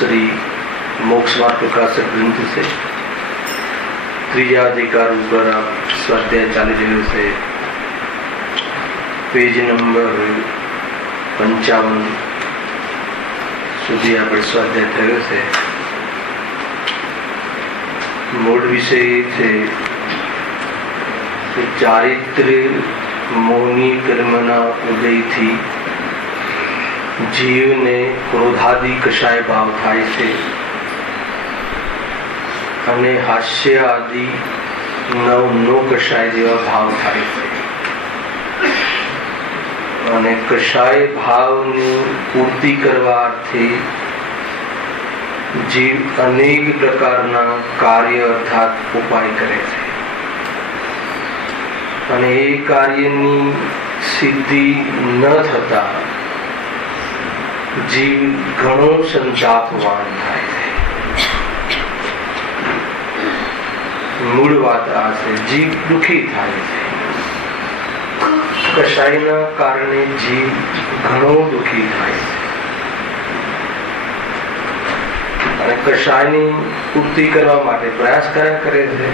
श्री मोक्ष मार्ग प्रकाशक ग्रंथ से त्रीजा अधिकार द्वारा स्वाध्याय चाली रह्यो से पेज नंबर 55 सुधी આપણે સ્વાધ્યાય થયો છે। મૂળ વિષય છે કે ચારિત્ર્ય મૌની કર્મના ઉદયથી જીવને ક્રોધાદિ કશાય ભાવ થાય છે અને હાસ્ય આદિ નો કશાય જેવા ભાવ થાય છે અને કશાય ભાવની પૂર્તિ કરવા અર્થે જીવ અનેક પ્રકારના કાર્ય અર્થાત ઉપાય કરે છે અને એ કાર્યની સિદ્ધિ ન થતા जीव घणो संतापवान थाय छे। मूळ वात आ छे जीव दुखी थाय छे। कशायना कारणे जीव घणो दुखी थाय छे અને કશાયની પૂર્તિ કરવા માટે પ્રયાસ કર્યા કરે છે।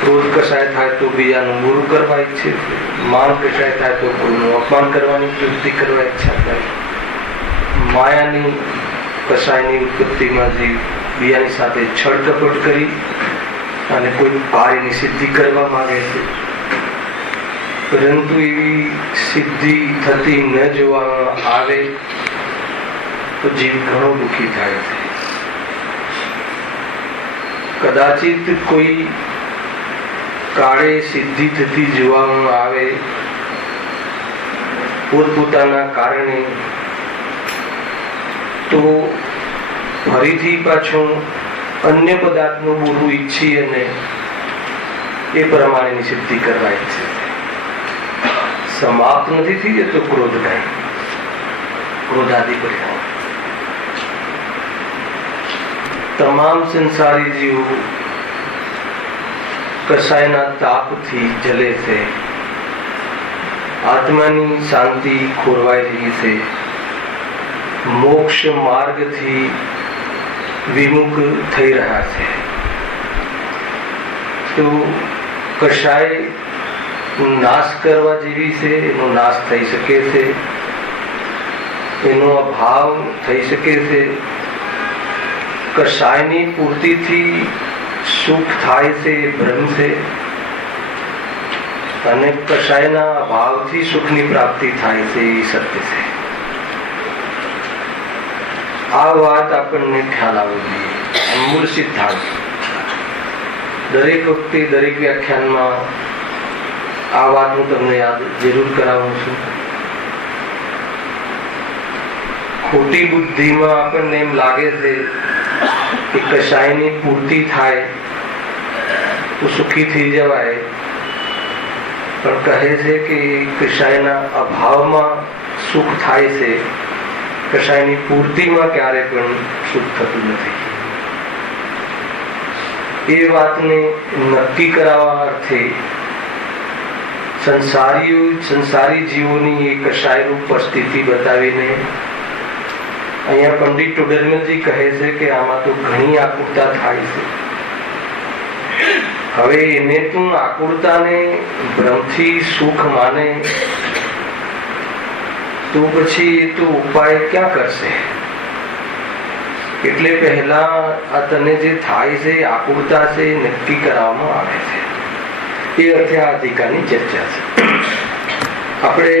ક્રોધ કશાય થાય તો બીજાનું બુરું કરવા ઈચ્છે છે, માન કશાય થાય તો કોઈનું અપમાન કરવાની પ્રવૃત્તિ કરવા ઈચ્છા કરે, માયાની કશાયની ઉત્પત્તિમાં જીવ બીજાની સાથે છળકપટ કરી અને કોઈ કાર્યની સિદ્ધિ કરવા માંગે છે, પરંતુ એવી સિદ્ધિ થતી ન જોવામાં આવે તો જીવ ઘણો દુઃખી થાય છે। કદાચિત કોઈ કાળે સિદ્ધિ થતી જોવામાં આવે પોતપોતાના કારણે તો ફરીથી પાછું અન્ય પદાર્થનું બોલવું ઈચ્છી અને એ પ્રમાણેની સિદ્ધિ કરવા ઈચ્છે। સમાપ્ત નથી થઈ જતો ક્રોધ કાંઈ, ક્રોધાદિ પરિણામ તમામ સંસારી જીવો કશાયના તાપથી જલે છે, આત્માની શાંતિ ખોરવાઈ રહી છે, મોક્ષ માર્ગથી વિમુખ થઈ રહ્યા છે। તો કશાય નાશ કરવા જેવી છે, એનો નાશ થઈ શકે છે, એનો અભાવ થઈ શકે છે। કશાયની પૂર્તિથી સુખ થાય છે ભ્રમ છે અને કશાયના અભાવથી સુખની પ્રાપ્તિ થાય છે એ સત્ય છે। આ વાત આપણને ખ્યાલ આવવો જોઈએ। મૂળ સિદ્ધાંત દરેક વખતે દરેક વ્યાખ્યાનમાં આ વાત હું તમને યાદ જરૂર કરાવું છું। ખોટી બુદ્ધિમાં આપણને એમ લાગે છે કે કશાયની પૂર્તિ થાય તો સુખી થઈ જવાય, પણ કહે છે કે કશાયના અભાવમાં સુખ થાય છે, કશાયની પૂર્તિમાં ક્યારે પણ સુખ થતું નથી। એ વાતને નક્કી કરાવવા અર્થે સંસારી જીવોની એ કશાયરૂપ પરિસ્થિતિ બતાવીને અહીંયા પંડિત ટોડરમલજી કહે છે કે આમાં તો ઘણી આકુરતા થાય છે। હવે એને તું આકુરતાને ભ્રમથી સુખ માને તો પછી એ તો ઉપાય ક્યાં કરશે? એટલે પહેલા આ તને જે થાય છે આકુરતા છે નક્કી કરાવવામાં આવે છે। એ અર્થે આ અધિકારની ચર્ચા છે। આપણે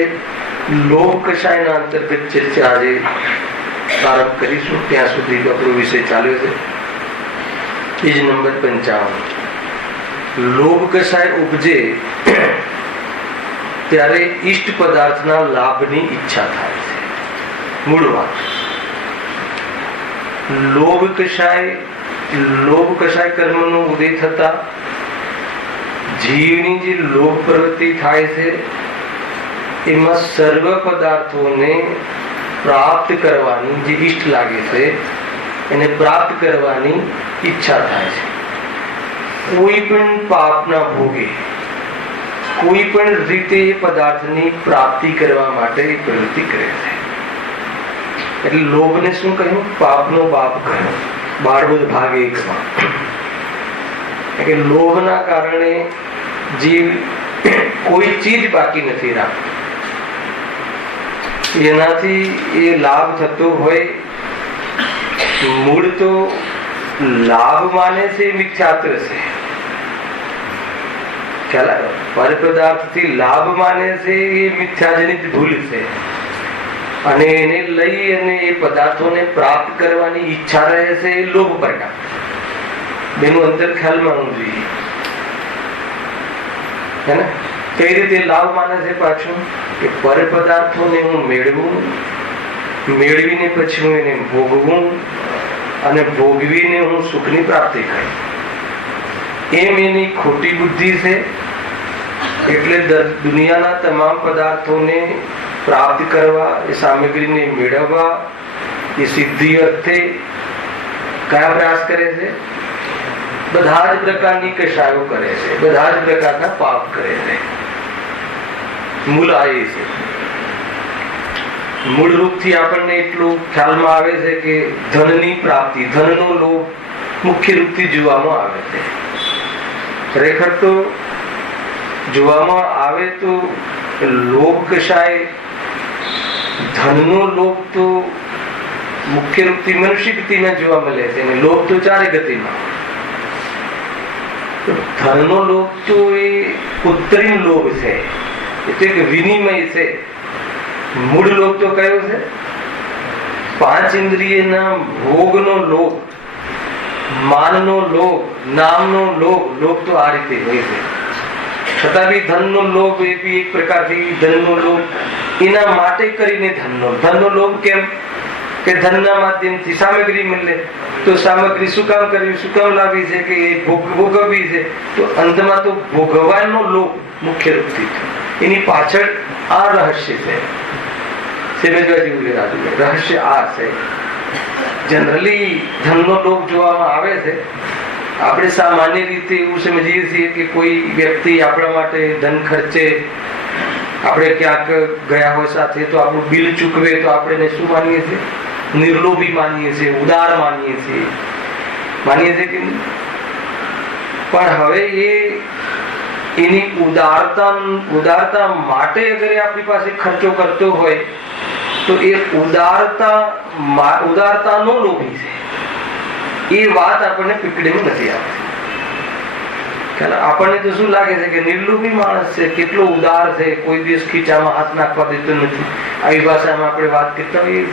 લોભ કશાયના અંતર્ગત ચર્ચા આજે પ્રારંભ કરીશું। ત્યાં સુધી આપણો વિષય ચાલ્યો છે। Page number 55। લોભ કશાય ઉપજે ત્યારે ઈષ્ટ પદાર્થના લાભની ઈચ્છા થાય છે. મૂળ વાત, લોભ કશાય કર્મનો ઉદય થતા જીવની જે લોભ પ્રવૃત્તિ થાય છે એમાં સર્વ પદાર્થોને પ્રાપ્ત કરવાની જે ઈષ્ટ લાગે છે એને પ્રાપ્ત કરવાની ઈચ્છા થાય છે. કોઈ પણ પાપના ભોગે કોઈ પણ રીતે એ પદાર્થની પ્રાપ્તિ કરવા માટે એ પ્રવૃત્તિ કરે છે. એટલે લોભને શું કહ્યું? પાપનો બાપ કહ્યું. 12 ભાગ 1માં કે લોભના કારણે જીવ કોઈ ચીજ બાકી નથી રાખતો. એનાથી એ લાભ થતો હોય, મૂળ તો લાભ માને છે મિથ્યાત્વ છે. ખ્યાલ આવ્યો? પર પદાર્થથી લાભ માને છે એ મિથ્યાજનિત ભૂલ છે. અને એને લઈ અને એ પદાર્થોને પ્રાપ્ત કરવાની ઈચ્છા રહે છે એ લોભ પરિણામ. બેનું અંતર ખ્યાલમાં હોવું જોઈએ. હે ને? કઈ રીતે લાભ માને છે? પાછું કે પર પદાર્થોને હું મેળવું, મેળવીને પછી હું એને ભોગવું અને ભોગવીને હું સુખની પ્રાપ્તિ કરું, એમ એની ખોટી બુદ્ધિ છે. એટલે દુનિયાના તમામ પદાર્થોને પ્રાપ્ત કરવા, એ સામગ્રીને મેળવવા, એ સિદ્ધિ અર્થે કયા પ્રયાસ કરે છે? બધા જ પ્રકારની કશાયો કરે છે, બધા જ પ્રકારના પાપ કરે છે. મૂળ આ છે. મૂળ રૂપથી આપણને એટલું ખ્યાલમાં આવે છે કે ધનની પ્રાપ્તિ, ધનનો લોભ મુખ્ય રૂપથી જોવામાં આવે છે. ખરેખર તો જોવામાં આવે તો લોભ કશાય, ધનનો લોભ તો મુખ્ય રૂપથી મનુષ્ય ગતિમાં જોવા મળે છે અને લોભ તો ચારે ગતિમાં. ધનનો લોભ તો એ કૃત્રિમ લોભ છે, એટલે કે વિનિમય છે. મૂળ લોભ તો કયો છે? 5 ઇન્દ્રિયના ભોગનો લોભ, માનનો લોભ, નામનો લોભ. લોભ તો આ રીતે હોય છે. છતાં બી ધનનો લોભ એ બી એક પ્રકારથી ધનનો લોભ એના માટે કરીને ધનનો લોભ. કેમ કે ધનના માધ્યમથી સામગ્રી મળે તો સામગ્રી શું કામ કરવી, શું કામ લાવી છે? કે ભોગવવી છે. તો અંતમાં તો ભોગવાનો લોભ મુખ્ય રૂપથી. એની પાછળ આ રહસ્ય છે. રહસ્ય આ છે. જનરલી ધનનો લોભ જોવામાં આવે છે. આપણે સામાન્ય રીતે એવું સમજીએ છીએ કે કોઈ વ્યક્તિ આપણા માટે ધન ખર્ચે, આપણે ક્યાંક ગયા હોય સાથે તો આપણું બિલ ચૂકવે તો આપણે શું માનીએ છીએ? નિર્લોભી માનીએ છીએ, ઉદાર માનીએ છીએ કે નહીં? પણ હવે એની ઉદારતા માટે અગર આપણી પાસે ખર્ચો કરતો હોય તો એ ઉદારતાનો લોભી છે. એ વાત આપણને પકડીમાં નથી આવતી. આપણને તો શું લાગે છે કે નિર્લોભી માણસ છે, કેટલો ઉદાર છે, કોઈ દિવસ ખીચામાં હાથ નાખવા દેતો નથી. આવી ભાષામાં આપણે વાત કરતા હોઈએ.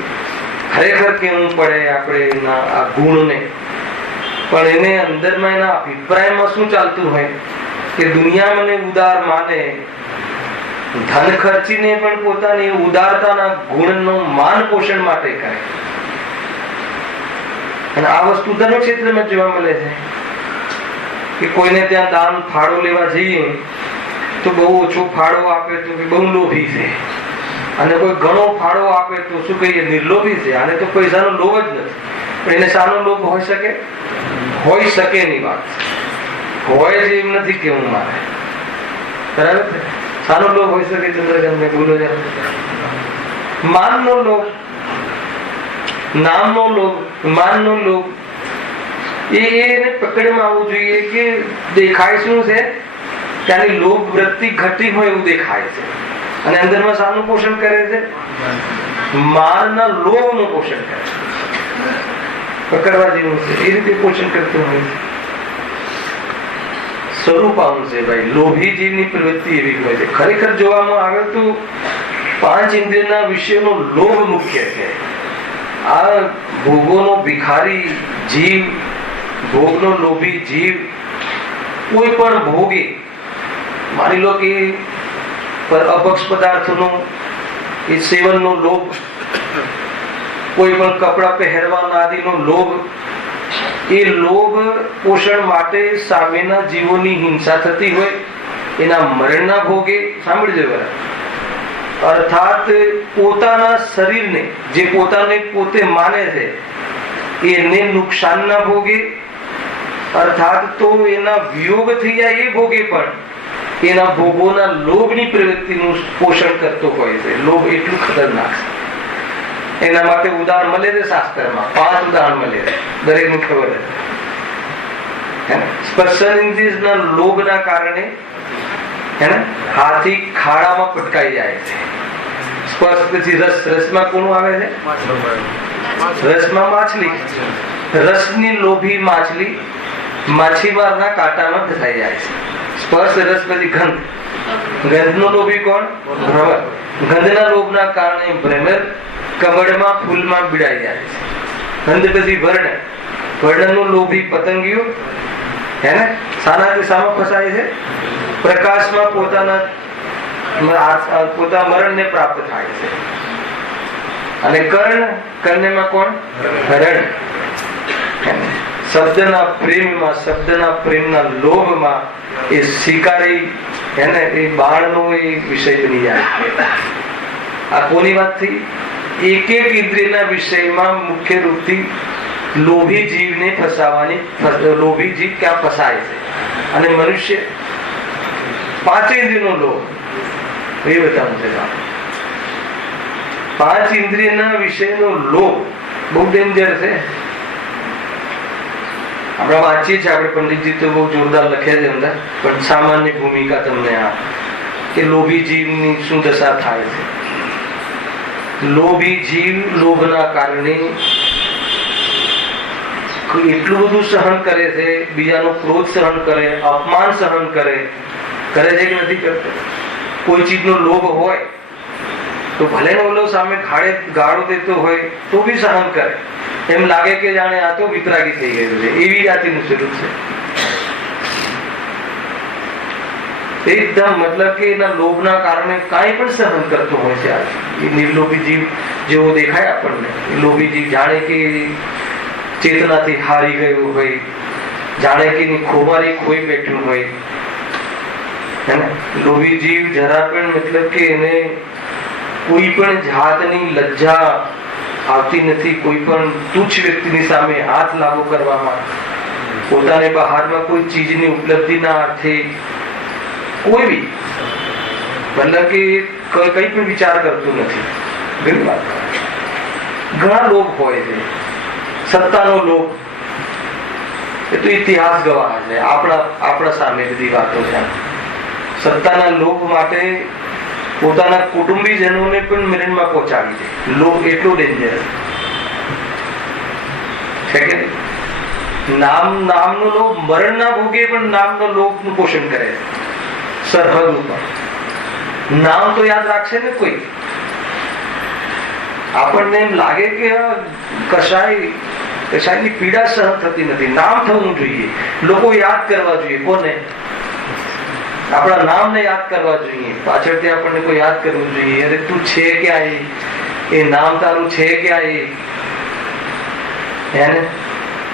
ખરેખર કેવું પડે આપણે આ ગુણને. પણ એને અંદરમાં એના અભિપ્રાયમાં શું ચાલતું હોય કે દુનિયા મને ઉદાર માને, ધન ખર્ચીને પણ પોતાની ઉદારતાના ગુણનો માન પોષણ માટે કરે. અને આ વસ્તુ ધર્મ ક્ષેત્રમાં જોવા મળે છે કે કોઈને ત્યાં દાન ફાળો લેવા જઈએ તો બહુ ઓછો ફાળો આપે તો બહુ લોભી છે, અને કોઈ ઘણો ફાળો આપે તો શું કહીએ? નિર્લોભી છે. આને તો પૈસાનો લોભ જ નથી. પણ એને શાનો લોભ હોઈ શકે? હોઈ શકે ની વાત હોય છે એમ નથી કેવું મારે. બરાબર છે? શાનો લોભ હોઈ શકે? ચંદ્રકાંત બોલો જરા. માનનો લોભ, નામનો લોભ, માનનો લોભ. એને પકડમાં આવવું જોઈએ કે દેખાય શું છે? ત્યાંની લોભ વૃત્તિ ઘટી હોય એવું દેખાય છે. અને અંદરમાં શાનું પોષણ કરે છે? માનના લોભનું પોષણ કરે છે. પકડવા જેવું છે. એ રીતે પોષણ કરતું હોય છે. સ્વરૂપ આવું છે ભાઈ. લોભી જેવી પ્રવૃત્તિ એવી હોય છે. ખરેખર જોવામાં આવે તો 5 ઇન્દ્રિયના વિષયનો લોભ મુખ્ય છે. આ ભોગોનો ભિખારી જીવ, ભોગનો લોભી જીવ, કોઈ પણ ભોગે, માની લો કે અપક્ષ પદાર્થનો એ સેવનનો લોભ, કોઈ પણ કપડા પહેરવાના આદિનો લોભ, એ લોભ પોષણ માટે સામેના જીવોની હિંસા થતી હોય, એના મરણના ભોગે, સાંભળજો બરાબર, અર્થાત પોતાના શરીરને જે પોતાને પોતે માને છે એને નુકસાનના ભોગે, અર્થાત તો એના વિયોગ થઈ જાય એ ભોગે પણ એના ભોગોના લોભની પ્રવૃત્તિનું પોષણ કરતો હોય છે. લોભ એટલું ખતરનાક છે. એના માટે ઉદાહરણ મળે છે શાસ્ત્રમાં, 5 ઉદાહરણ મળે છે, દરેકને ખબર છે. સ્પર્શેન્દ્રિયના લોભના કારણે હાથી ખાડામાં પટકાઈ જાય છે. સ્પર્શ પછી રસમાં કોનું આવે છે? રસમાં માછલી. રસની લોભી માછલી માછીમારના કાંટામાં ફસાઈ જાય છે. સ્પર્શ રસ પછી ગંધ. ગંધનો લોભી કોણ? ભ્રમર. ગંધના લોભના કારણે ભ્રમર કમળમાં ફૂલમાં બિડાઈ જાય છે. ગંધ પછી વર્ણ. વર્ણનો લોભી પતંગિયો સામાં ફસાય છે. પ્રકાશમાં પોતાના મરણને પ્રાપ્ત થાય છે. અને કર્ણમાં કોણ? હરણ. શબ્દના પ્રેમમાં, શબ્દના પ્રેમના લોભમાં એ શિકારી એ બાણનો એ વિષય બની જાય. આ કોની વાત થઈ? એક ઇન્દ્રિયના વિષયમાં મુખ્ય રૂપથી લોભી જીવને ફસાવાની, લોભી જીવ ક્યાં ફસાય છે. અને મનુષ્ય 5 ઇન્દ્રિયનો લોભ એ બતાવું છે. 5 ઇન્દ્રિયના વિષયનો લોભ બહુ ડેન્જર છે. આપણે વાંચીએ છીએ, આપણે પંડિતજી તો બહુ જોરદાર લખ્યા છે અંદર, પણ સામાન્ય ભૂમિકા તમને આ કે લોભી જીવની શું દશા થાય છે. લોભી જીવ લોભના કારણે એટલું બધું સહન કરે છે, બીજાનો ક્રોધ સહન કરે, અપમાન સહન કરે છે કે નથી કરતો? કોઈ ચીજનો લોભ હોય તો ભલે ઓલો સામે ગાળો દેતો હોય તો બી સહન કરે. એમ લાગે કે જાણે આ તો વિતરાગી થઈ ગયું છે. એવી જાતિનું સ્વરૂપ છે. એકદમ મતલબ કે એના લોભના કારણે કાંઈ પણ સહન કરતો હોય છે. એ નિર્લોભી જીવ જેવો દેખાય આપણને. એ લોભી જીવ જાણે કે ચેતનાથી હારી ગયું હોય, જાણે કે એની ખોમારી ખોઈ બેઠું હોય. લોભી જીવ જરા પણ મતલબ કે એને કોઈ પણ જાતની લજ્જા આવતી નથી. કોઈ પણ તુચ્છ વ્યક્તિની સામે હાથ લાગુ કરવામાં, પોતાને બહારમાં કોઈ ચીજની ઉપલબ્ધિના અર્થે કોઈ બી મતલબ કે કઈ પણ વિચાર કરતું નથી. ઘણા લોભ હોય છે. સત્તાનો લોભ એ તો ઇતિહાસ ગવાહ છે. આપણા સામે બધી વાતો છે. સત્તાના લોભ માટે પોતાના કુટુંબીજનોને પણ મરણમાં પહોંચાડી દે. લોભ એટલો ડેન્જર છે કે નામનો લોભ મરણના ભોગે પણ નામનો લોભનું પોષણ કરે છે. સરહદ ઉપર નામ તો યાદ રાખશે ને કોઈ. આપણને એમ લાગે કે કશાયની પીડા સહન થતી નથી. નામ થવું જોઈએ. લોકો યાદ કરવા જોઈએ. કોને? આપણા નામને યાદ કરવા જોઈએ. પાછળથી આપણને કોઈ યાદ કરવું જોઈએ. અરે તું છે ક્યાં? એ નામ તારું છે ક્યાં?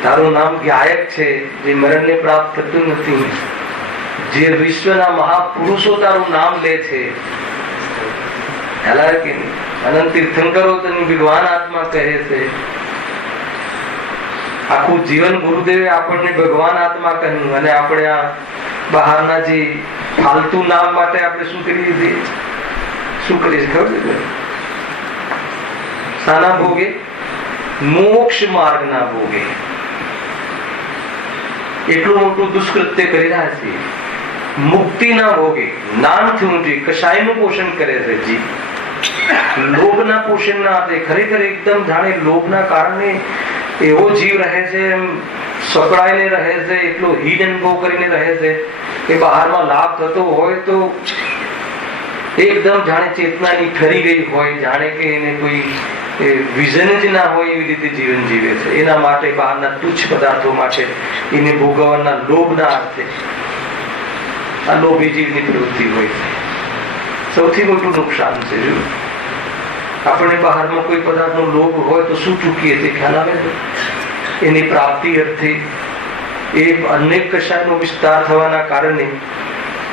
તારું નામ ગાયક છે, જે મરણને પ્રાપ્ત થતું નથી. જે વિશ્વના મહાપુરુષો તારું નામ લે છે. અનંત તીર્થંકરો તને ભગવાન આત્મા કહે છે. આખું જીવન ગુરુદેવે આપણને ભગવાન આત્મા કહ્યું, અને આપણે આ બહારના જે ફાલતુ નામ માટે આપણે શું કરીએ છીએ? શું કરીએ છીએ ખબર છે? શાના ભોગે? મોક્ષ માર્ગના ભોગે એટલું મોટું દુષ્કૃત્ય કરી રહ્યા છીએ. મુક્તિના ભોગે નામ થયું છે. કશાયનું પોષણ કરે છે જીવ. લોભના પોષણ ના આપે. ખરેખર એકદમ જાણે લોભના કારણે એવો જીવ રહે છે, એમ સકળાઈને રહે છે, એટલો હીન અનુભવ કરીને રહે છે કે બહારમાં લાભ થતો હોય તો એકદમ જાણે ચેતનાની ઠરી ગઈ હોય, જાણે કે એને કોઈ વિઝન જ ના હોય એવી રીતે જીવન જીવે છે. એના માટે બહારના તુચ્છ પદાર્થો માટે એને ભોગવવાના લોભના અર્થે આ લોભી જીવની પ્રવૃત્તિ હોય છે. સૌથી મોટું નુકસાન છે. જો આપણને બહારમાં કોઈ પદાર્થનો લોભ હોય તો શું ચૂકીએ તે ખ્યાલ આવે છે. એની પ્રાપ્તિ અર્થે એ અનેક કષાયનો વિસ્તાર થવાના કારણે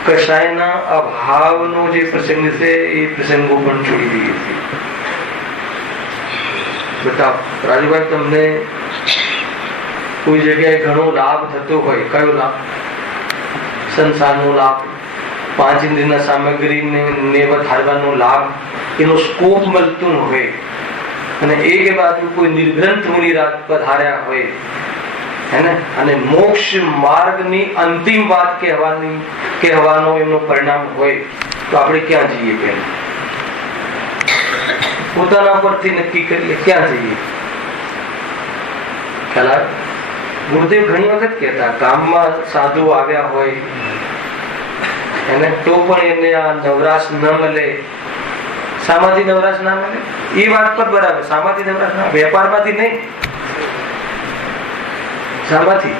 કષાયના અભાવનો જે પ્રસંગ છે એ પ્રસંગો પણ છોડી દઈએ છીએ. બતાવો રાજુભાઈ, તમને કોઈ જગ્યાએ ઘણો લાભ થતો હોય, કયો લાભ? સંસારનો લાભ, 5 ઇન્દ્રિયના સામગ્રીને વધારવાનો લાભ, એનો સ્કોપ મળતું હોય, અને એક બાજુ કોઈ નિર્ગ્રંથ મુનિરાજ પધાર્યા હોય હેને, અને મોક્ષ માર્ગની અંતિમ વાત કહેવાનો એમનો પરિણામ હોય, તો આપણે ક્યાં જઈએ? પેલા પોતાના પરથી નક્કી કરીએ ક્યાં જઈએ. ખ્યાલ આવે? ગુરુદેવ ઘણી વખત કહેતા, ગામમાં સાધુ આવ્યા હોય એને તો પણ એને આ નવરાશ ન મળે. શામાંથી નવરાશ ના મળે? એ વાત પર બરાબર, શામાંથી નવરાશ ના? વેપારમાંથી નહીં. શામાંથી?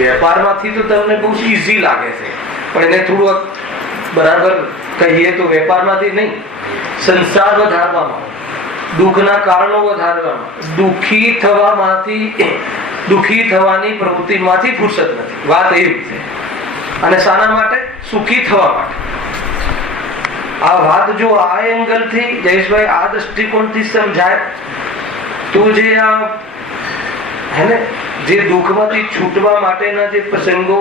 વેપારમાંથી તો તમને બહુ ઈઝી લાગે છે, પણ એને થોડું બરાબર કહીએ તો વેપારમાંથી નહીં, સંસાર વધારવામાં, દુઃખના કારણો વધારવામાં, દુઃખી થવાની પ્રવૃત્તિમાંથી ફુરસત નથી. વાત એવી છે. અને શાના માટે? સુખી થવા માટે. આ વાત જો આ એંગલથી જયેશભાઈ, આ દ્રષ્ટિકોણથી સમજાય તો જે આ હેને જે દુઃખમાંથી છૂટવા માટેના જે પ્રસંગો,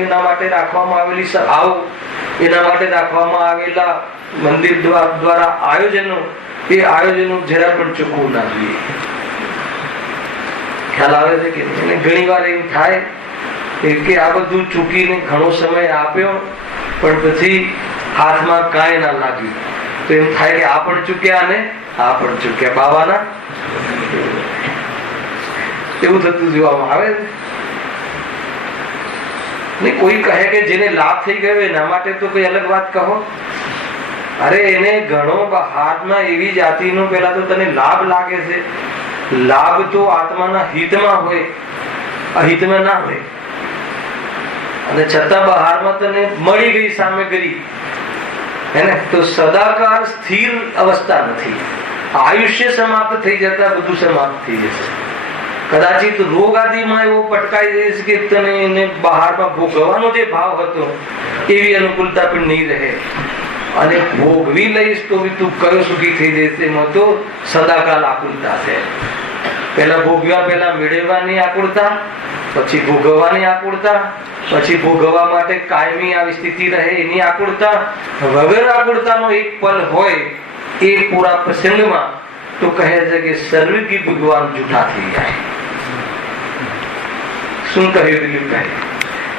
એના માટે રાખવામાં આવેલી સભાઓ, એના માટે રાખવામાં આવેલા મંદિર દ્વારા આયોજનો, એ આયોજનો જરા પણ ચૂકવું ના જોઈએ. ખ્યાલ આવે છે કે ઘણી વાર એવું થાય કે આ બધું ચૂકીને ઘણો સમય આપ્યો પણ પછી હાથમાં કાંઈ ના લાગ્યું, તો એમ થાય કે આ પણ ચૂક્યા અને આ પણ ચૂક્યા, બાવાના એવું થતું જોવામાં આવે ને. કોઈ કહે કે જેને લાભ થઈ ગયો એના માટે તો કોઈ અલગ વાત કહો. અરે એને ઘણો બહારમાં એવી જાતિનો પેલા તો તને લાભ લાગે છે. લાભ તો આત્માના હિતમાં હોય, અહિતમાં ના હોય. અને છતાં બહારમાં તને મળી ગઈ સામગ્રી હેને, તો સદાકાળ સ્થિર અવસ્થા નથી. આયુષ્ય સમાપ્ત થઈ જતા બધું સમાપ્ત થઈ જશે. કદાચિત રોગ આદિમાં એવો પટકાઈ જઈશ કે તને એને બહારમાં ભોગવવાનો જે ભાવ હતો એવી અનુકૂળતા પણ નહીં રહે. અને ભોગવી લઈશ તો તું કયો સુખી થઈ જશે? એમાં તો સદાકાળ આકુળતા છે. પેલા ભોગવ્યા પહેલા મેળવવાની આકુળતા, પછી ભોગવવાની આકુળતા, પછી ભોગવવા માટે કાયમી આવી સ્થિતિ રહે એની આકુળતા. વગર આકુળતાનો એક પલ હોય એ પૂરા પ્રસંગમાં તો કહે છે કે સર્વકી ભગવાન જૂઠા થઈ જાય. શું કહ્યું દિલીપભાઈ?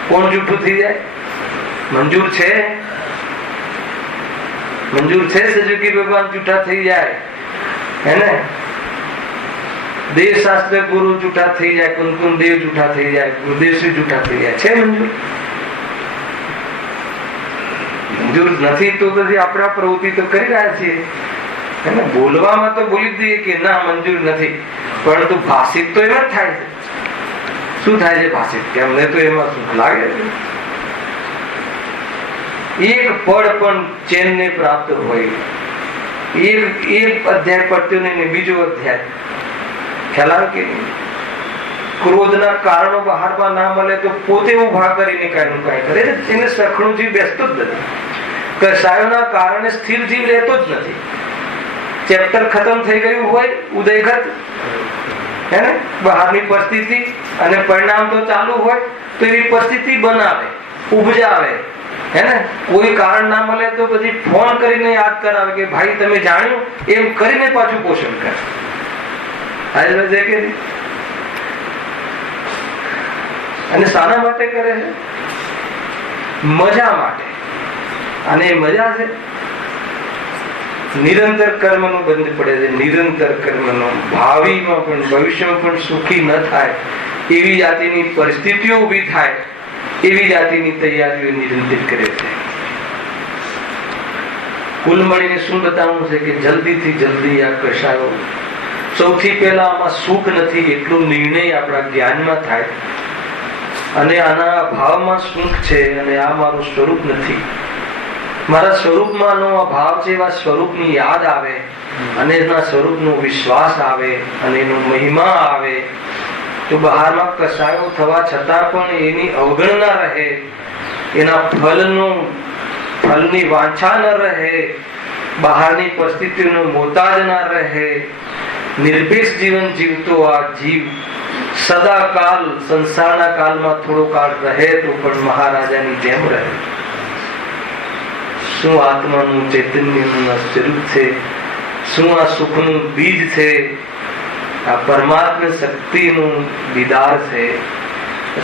કોણ જૂઠું થઈ જાય? મંજૂર છે? મંજૂર છે સર્વકી ભગવાન જૂઠા થઈ જાય હેને? દેવ શાસ્ત્ર ગુરુ જૂઠા થઈ જાય, કુમકુમ દેવ જૂઠા થઈ જાય, ગુરુદેવ શ્રી જૂઠા થઈ જાય. છે મંજૂર? મંજૂર નથી તો પછી આપણે પ્રવૃત્તિ તો કરી રહ્યા છીએ. બોલવામાં તો બોલી દઈએ કે ના મંજૂર નથી, પરંતુ ભાષિત તો એમાં જ થાય છે. શું થાય છે ભાષિત? કે અમને તો એમાં સુખ લાગે છે. એક પળ પણ ચેન ને પ્રાપ્ત હોય, એક અધ્યાય પડતો નહીં, બીજો અધ્યાય. ખ્યાલ આવે કે ક્રોધના કારણો બહારમાં ના મળે તો પોતે ઉભા કરીને કાંઈ નું કાંઈ કરે. એને સખણું જીવ બેસતો જ નથી. કષાયોના કારણે સ્થિર જીવ રહેતો જ નથી. ચેપ્ટર ખતમ થઈ ગયું હોય ઉદયગત હેને, બહારની પરિસ્થિતિ અને પરિણામ તો ચાલુ હોય તો એવી પરિસ્થિતિ બનાવે, ઉપજાવે હેને. કોઈ કારણ ના મળે તો પછી ફોન કરીને યાદ કરાવે કે ભાઈ તમે જાણ્યું, એમ કરીને પાછું પોષણ કરે. અને શાના માટે કરે છે? મજા માટે. અને એ મજા છે નિરંતર કર્મનો બંધ પડે છે. નિરંતર કર્મનો ભાવિમાં પણ ભવિષ્યમાં પણ સુખી ન થાય એવી જાતિની પરિસ્થિતિઓ ઊભી થાય, એવી જાતિની તૈયારીઓ નિરંતર કરે છે. કુલ મળીને શું બતાવવું છે કે જલ્દીથી જલ્દી આ કશાયો, સૌથી પહેલા આમાં સુખ નથી એટલો નિર્ણય આપણા જ્ઞાનમાં થાય. અને આના ભાવમાં સુખ છે અને આ મારું સ્વરૂપ નથી. મારા સ્વરૂપમાંનો આ ભાવ છે, એવા સ્વરૂપની યાદ આવે અને એના સ્વરૂપનો વિશ્વાસ આવે અને એનો મહિમા આવે તો બહારમાં કસાયો થવા છતાં પણ એની અવગણના રહે, એના ફલની વાંછા ન રહે, બહારની પરિસ્થિતિનો મોતાજ ના રહે. નિર્ભેષ જીવન જીવતો આ જીવ સદાકાલ સંસારના કાળમાં થોડો કાળ રહે તો પણ મહારાજાની જેમ રહે. શું આત્માનું ચૈતન્યનું સ્વરૂપ છે, શું આ સુખનું બીજ છે, આ પરમાત્મા શક્તિનું દીદાર છે.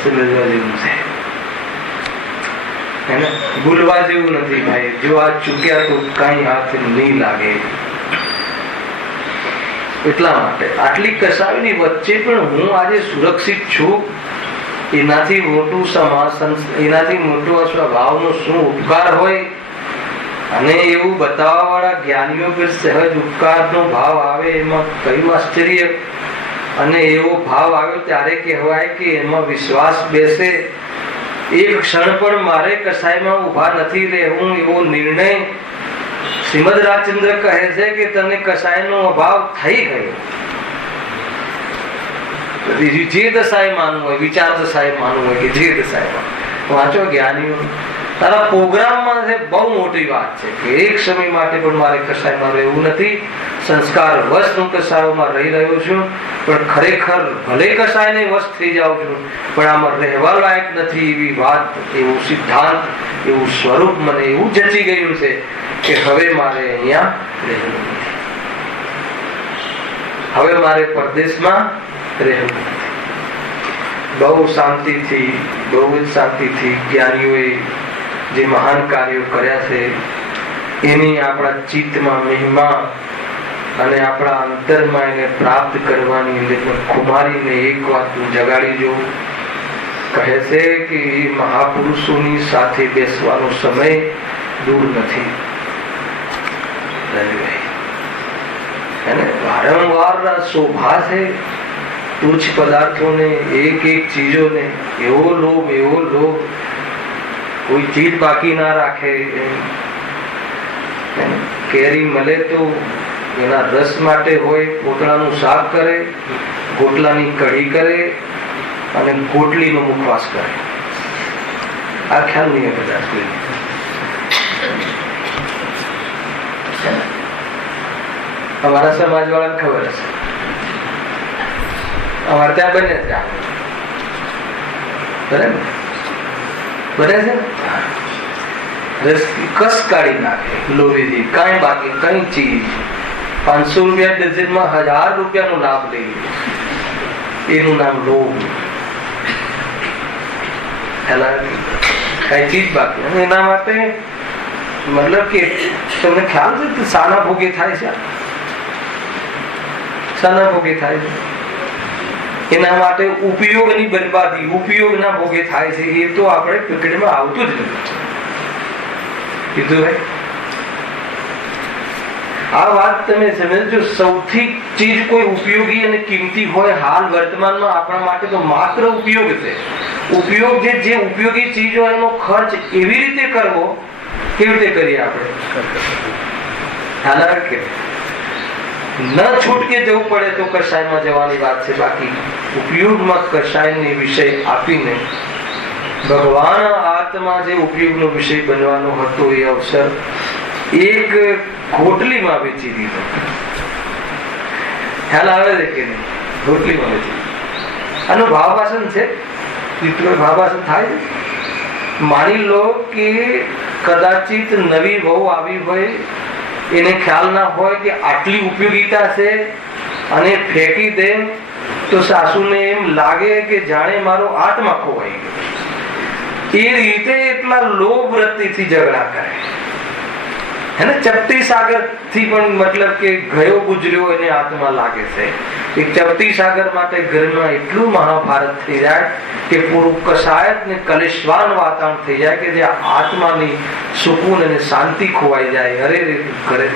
સમજવા જેવું છે, ભૂલવા જેવું નથી ભાઈ. જો આ ચૂક્યા તો કઈ હાથ નહીં લાગે. એટલા માટે આટલી કસાઈની વચ્ચે પણ હું આજે સુરક્ષિત છું. એનાથી મોટું એનાથી મોટો સ્વભાવનો શું ઉપકાર હોય. અને એવું બતાવવા વાળા જ્ઞાનીઓ પર સહજ ઉપકારનો ભાવ આવે એમાં કયું આશ્ચર્ય. અને એવો ભાવ આવ્યો ત્યારે કહેવાય કે એમાં વિશ્વાસ બેસે. એક ક્ષણ પણ મારે કસાઈમાં ઉભા નથી રહેવું એવો નિર્ણય. શ્રીમદ રાજચંદ્ર કહે છે કે તને કસાયનો અભાવ થઈ ગયો. જે દશાએ માનવું હોય, વિચાર દશાએ માનવું હોય કે જે દશાએ વાંચો જ્ઞાનીઓ તારા પ્રોગ્રામમાં છે. બહુ મોટી વાત છે કે એક સમય માટે પણ મારે કસાયમાં રહેવું નથી. સંસ્કાર વશ હું કસાયોમાં રહી રહ્યો છું, પણ ખરેખર ભલે કસાયને વશ થઈ જાઉં છું પણ આમાં રહેવા લાયક નથી એવી વાત, એવું સિદ્ધાંત, એવું સ્વરૂપ મને એવું જચી ગયું છે કે હવે મારે અહીંયા રહેવું નથી. હવે મારે પરદેશમાં રહેવું નથી. બહુ શાંતિથી, બહુ જ શાંતિથી જ્ઞાનીઓએ જે મહાન કાર્યો કર્યા છે એની આપણા ચિત્તમાં મહિમા અને આપણા અંતરમાં એને પ્રાપ્ત કરવાની અંદર ખુમારીને એક વાત જગાડી જો. કહે છે કે એ મહાપુરુષોની સાથે બેસવાનો સમય દૂર નથી. વારંવાર શોભા છે તુચ્છ પદાર્થોને, એક એક ચીજોને એવો લોભ, કોઈ ચીજ બાકી ના રાખે. કેરી મળે તો એના રસ માટે હોય, પોતળાનું શાક કરે, ગોટલાની કઢી કરે અને ગોટલીનો મુખવાસ કરે. આ ખ્યાલ નહીં બધા કોઈ. અમારા સમાજ વાળાને ખબર હશે, અમારે ત્યાં બને છે બરાબર. રસ કસ કાઢી નાખે લોભીથી, કઈ બાકી કઈ ચીજ. 500 રૂપિયા ડઝનમાં 1000 રૂપિયાનો લાભ લઈ લે. એનું નામ લોભ. કઈ ચીજ બાકી. એના માટે મતલબ કે તમને ખ્યાલ છે સાના ભોગે થાય છે, સાના ભોગે થાય છે. એના માટે ઉપયોગની બરબાદી, ઉપયોગના ભોગે થાય છે. એ તો આપણે ક્રિકેટમાં આવતું જ નથી કીધું ભાઈ. આ વાત તમે સમજો. સૌથી ચીજ કોઈ ઉપયોગી અને કિંમતી હોય હાલ વર્તમાનમાં આપણા માટે તો માત્ર ઉપયોગ છે. ઉપયોગ જે ઉપયોગી ચીજ હોય એનો ખર્ચ એવી રીતે કરવો, કેવી રીતે કરીએ આપણે. હાલાકી ન છૂટકે જવું પડે તો કસાયમાં જવાની વાત છે. બાકી ઉપયોગમાં કસાયની વિષય આપીને ભગવાન આત્મા જે ઉપયોગનો વિષય બનવાનો હતો એ અવસર એક ગોટલીમાં વેચી દીધો. ખ્યાલ આવે છે કે નહીં? ગોટલીમાં વેચી. આનું ભાવાસન છે, ભાવાસન થાય. માની લો કે કદાચિત નવી વહુ આવી હોય, એને ખ્યાલ ના હોય કે આટલી ઉપયોગીતા છે અને ફેંકી દે તો સાસુને એમ લાગે કે જાણે મારો આત્મા ખોવાઈ ગયો. એ રીતે એટલા લોભ વૃત્તિથી ઝઘડા કરે. એને ચપટી સાગર થી પણ મતલબ કે ગયો ગુજર્યો એને આત્મા લાગે છે. એ ચપટી સાગર માટે ઘરમાં એટલું મહાભારત થઈ જાય કે પૂરું કસાયત ને કલેશવાન વાતાવરણ થઈ જાય કે જે આત્માની સુકૂન અને શાંતિ ખોવાઈ જાય. અરે કરે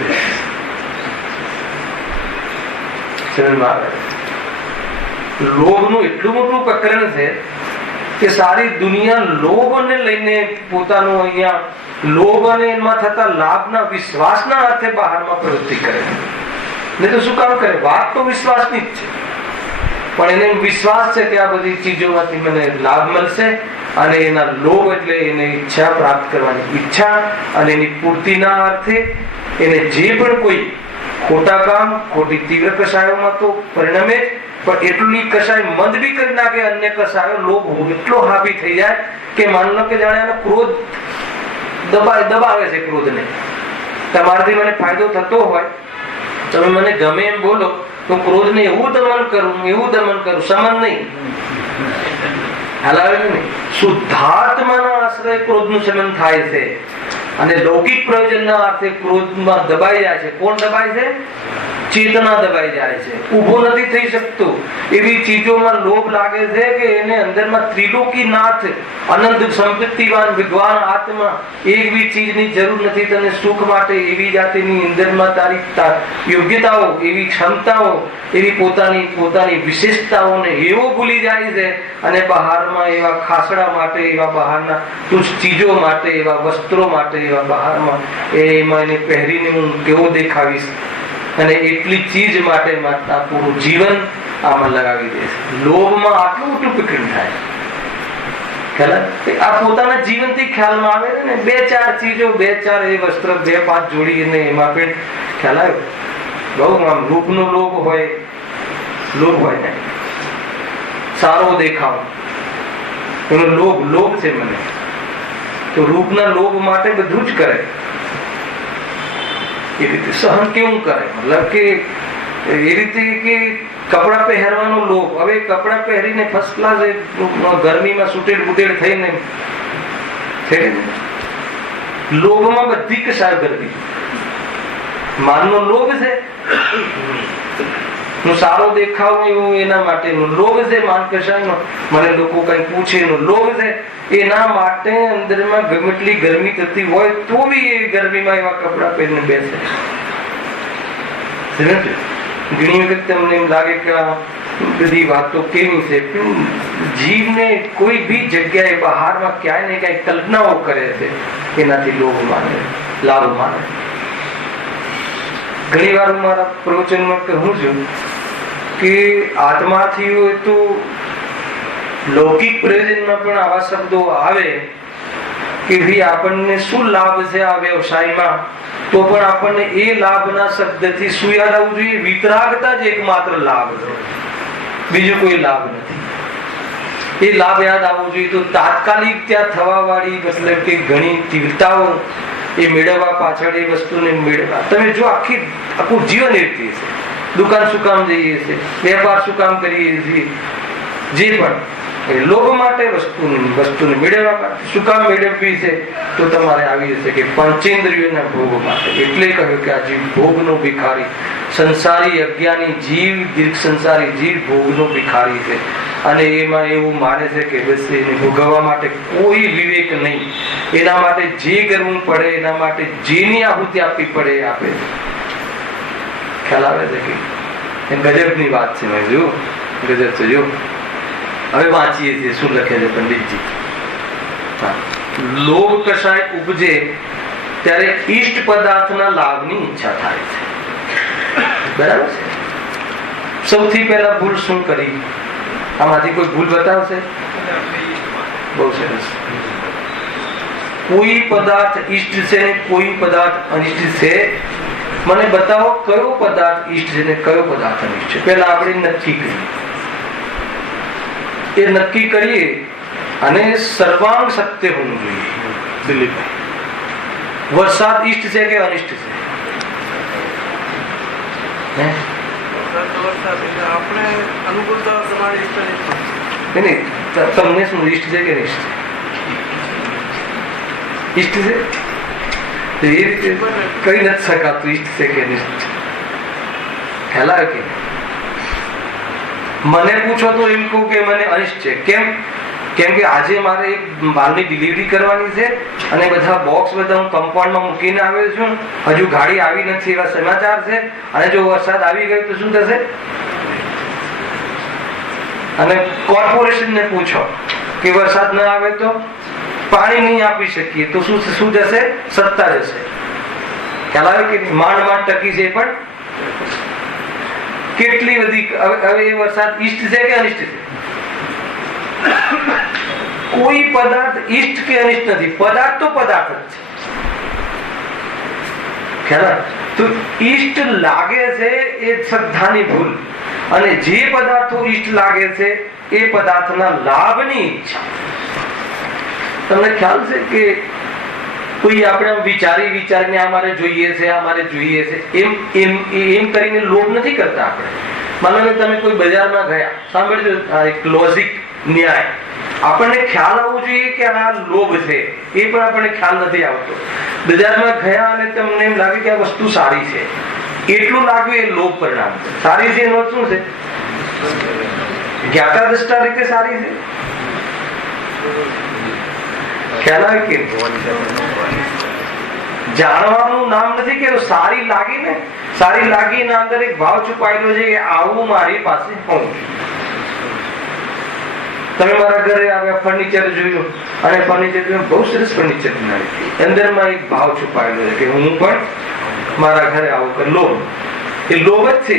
લોભનું એટલું મોટું પ્રકરણ છે કે સારી દુનિયા લોભને લઈને પોતાનું અહીંયા લોભ અને એમાં થતા લાભના વિશ્વાસના અર્થે બહારમાં પ્રવૃત્તિ કરે. નહીં તો શું કામ કરે? વાત તો વિશ્વાસની જ છે, પણ એને વિશ્વાસ છે કે આ બધી ચીજોમાંથી મને લાભ મળશે, અને એના લોભ એટલે એને ઈચ્છા પ્રાપ્ત કરવાની ઈચ્છા, અને એની પૂર્તિના અર્થે એને જે પણ કોઈ ખોટા કામ, ખોટી તીવ્ર કષાયોમાં તો પરિણમે, પણ એટલી કષાય મંદ બી કરી નાખે. અન્ય કષાયો લોભ એટલો હાવી થઈ જાય કે માન લો કે જાણે એનો ક્રોધ દબાવે છે. ક્રોધને તમારાથી મને ફાયદો થતો હોય, તમે મને ગમે એમ બોલો તો ક્રોધને એવું દમન કરું, સમન નહીં, હલાવે નહીં. શુદ્ધાત્માના આશ્રય ક્રોધનું શમન થાય છે, અને લૌકિક પ્રયોજનના અર્થે ક્રોધમાં દબાઈ જાય છે. કોણ દબાય છે? ચેતના દબાઈ જાય છે, ઉભો નથી થઈ શકતો. એવી ચીજોમાં લોભ લાગે છે કે એને અંદરમાં ત્રિલોકીનાથ અનંત સંપત્તિવાન વિદ્વાન આત્મા, એક બી ચીજની જરૂર નથી તને સુખ માટે. એવી જાતિની અંદરમાં તારી યોગ્યતાઓ, એવી ક્ષમતાઓ, એવી પોતાની વિશેષતાઓને એવો ભૂલી જાય છે, અને બહારમાં એવા ખાસડા માટે, એવા બહારના તુચ્છ ચીજો માટે, એવા વસ્ત્રો માટે, એવા બહારમાં એમાં એને પહેરીને હું કેવો દેખાવીશ, અને એટલી ચીજ માટે પૂરું જીવન આમાં લગાવી દે છે. લોભમાં આટલું મોટું પીકણ થાય. આ પોતાના જીવનથી ખ્યાલમાં આવે છે ને, 2-4 ચીજો, 2-4 એ વસ્ત્ર, 2-5 જોડી, અને એમાં પણ ખ્યાલ આવ્યો. બહુ આમ રૂપનો લોભ હોય ને, સારો દેખાવ, એનો લોભ છે મને, તો રૂપના લોભ માટે બધું જ કરે. એ રીતે સહન કેવું કરે? મતલબ કે એ રીતે કે કપડા પહેરવાનો લોભ. હવે કપડા પહેરીને ફર્સ્ટ ક્લાસ ગરમીમાં સુટેડ બુટેડ થઈને લોભમાં બધી કસાય કરવી. માનનો લોભ છે, હું સારો દેખાવું એવું એના માટેનો લોભ છે. માન કસાયનો મને લોકો કઈ પૂછે એનો લોભ છે. એના માટે અંદરમાં ગમે એટલી ગરમી થતી હોય તો બી એ ગરમીમાં એવા કપડા પહેરીને બેસે. ઘણી વખત તમને એમ લાગે કે આ બધી વાતો કેવી છે, જીવને કોઈ બી જગ્યાએ બહારમાં ક્યાંય ને ક્યાંય કલ્પનાઓ કરે છે, એનાથી લોભ માને, લાભ માને. ઘણી વાર મારા પ્રવચનમાં કહું છું કે આત્માથી હોય તો લૌકિક પ્રયોજનમાં પણ આવા શબ્દો આવે કે ભાઈ આપણને શું લાભ છે આ વ્યવસાયમાં, તો પણ આપણને એ લાભના શબ્દથી શું યાદ આવવું જોઈએ? વિતરાગતા જ એકમાત્ર લાભ છે, બીજો કોઈ લાભ નથી. એ લાભ યાદ આવવું જોઈએ. તો તાત્કાલિક ત્યાં થવા વાળી મતલબ કે ઘણી તીવ્રતાઓ એ મેળવવા પાછળ, એ વસ્તુને મેળવવા, તમે જો આખું જીવન એ રીતે છે. દુકાન શું કામ જઈએ છીએ, વેપાર શું કામ કરીએ છીએ, જે પણ લોભ માટે, વસ્તુને મેળવવા માટે. શું કામ મેળવવી છે? તો તમારે આવી જશે કે પંચેન્દ્રિયોના ભોગ માટે. એટલે કહ્યું કે આ જીવ ભોગનો ભિખારી, સંસારી અજ્ઞાની જીવ, દીર્ઘ સંસારી જીવ ભોગનો ભિખારી છે. અને એમાં એવું માને છે કે બસ એને ભોગવવા માટે કોઈ વિવેક નહીં. એના માટે જે કરવું પડે, એના માટે જેની આહુતિ આપવી પડે એ આપે છે. ખ્યાલ આવે છે કે ગજબની વાત છે. મેં જો ગજબ તો જો હવે વાંચીએ છીએ શું લખે છે પંડિતજી. લોભ કશાય ઉપજે ત્યારે ઈષ્ટ પદાર્થના લાભની ઈચ્છા થાય છે. બરાબર છે. સૌથી પહેલા ભૂલ શું કરી? આમાંથી કોઈ ભૂલ બતાવશે? બહુ સરસ. કોઈ પદાર્થ ઈષ્ટ છે ને કોઈ પદાર્થ અનિષ્ટ છે. મને બતાવો કયો પદાર્થ ઈષ્ટ છે ને કયો પદાર્થ અનિષ્ટ છે. પહેલા આપણે નક્કી કરીએ. એ નક્કી કરીએ અને સર્વાંગ સત્ય હોવું જોઈએ. દિલીપભાઈ, વરસાદ ઈષ્ટ છે કે અનિષ્ટ છે? તમને શું ઈષ્ટ છે કે અનિષ્ટ? ઈષ્ટ છે. એ રીતે કઈ નથી શકાતું ઈષ્ટ છે કે અનિષ્ટ. ખ્યાલ કે મને પૂછો તો એમ કહું કે મને અનિષ્ટ છે. કેમ કે આજે મારે એક માલની ડિલિવરી કરવાની છે અને બધા બોક્સ બધા હું કમ્પાઉન્ડમાં મૂકીને આવ્યો છું. હજુ ગાડી આવી નથી એવા સમાચાર છે. અને જો વરસાદ આવી ગયો તો શું થશે? અને કોર્પોરેશનને પૂછો કે વરસાદ ન આવે તો પાણી નહીં આપી શકીએ તો શું જશે? સત્તા જશે. ખ્યાલ આવે કે માંડ માંડ ટકી છે પણ કેટલી બધી. હવે એ વરસાદ ઈષ્ટ છે કે અનિષ્ટ છે? કોઈ પદાર્થ ઈષ્ટ કે અનિષ્ટ નથી. પદાર્થ તો પદાર્થ જ છે. ખ્યાલ તો ઈષ્ટ લાગે છે એ શ્રદ્ધાની ભૂલ, અને જે પદાર્થો ઈષ્ટ લાગે છે એ પદાર્થના લાભની ઈચ્છા. તમને ખ્યાલ છે કે કોઈ આપણે વિચારીને અમારે જોઈએ છે એમ કરીને લોભ નથી કરતા આપણે. માનો કે તમે કોઈ બજારમાં ગયા, સાંભળજો એક લોજિક ન્યાય. આપણને ખ્યાલ આવવો જોઈએ કે આ લોભ છે, એ પણ આપણને ખ્યાલ નથી આવતો. બજારમાં ગયા અને તમને એમ લાગે કે આ વસ્તુ સારી છે, એટલું લાગ્યું એ લોભ પરિણામ. સારી છે એનો શું છે? જ્ઞાતા દ્રષ્ટા રીતે સારી છે. ખ્યાલ આવે કે જાણવાનું નામ નથી કે સારી લાગી ને, સારી લાગી એના અંદર એક ભાવ છુપાયેલો છે કે આવું મારી પાસે હોવું. તમે મારા ઘરે આવ્યા, ફર્નિચર જોયું અને ફર્નિચર બહુ સરસ ફર્નિચર બનાવ્યું, અંદરમાં એક ભાવ છુપાયેલો છે કે હું પણ મારા ઘરે આવું કર. લોભ, એ લોભ જ છે.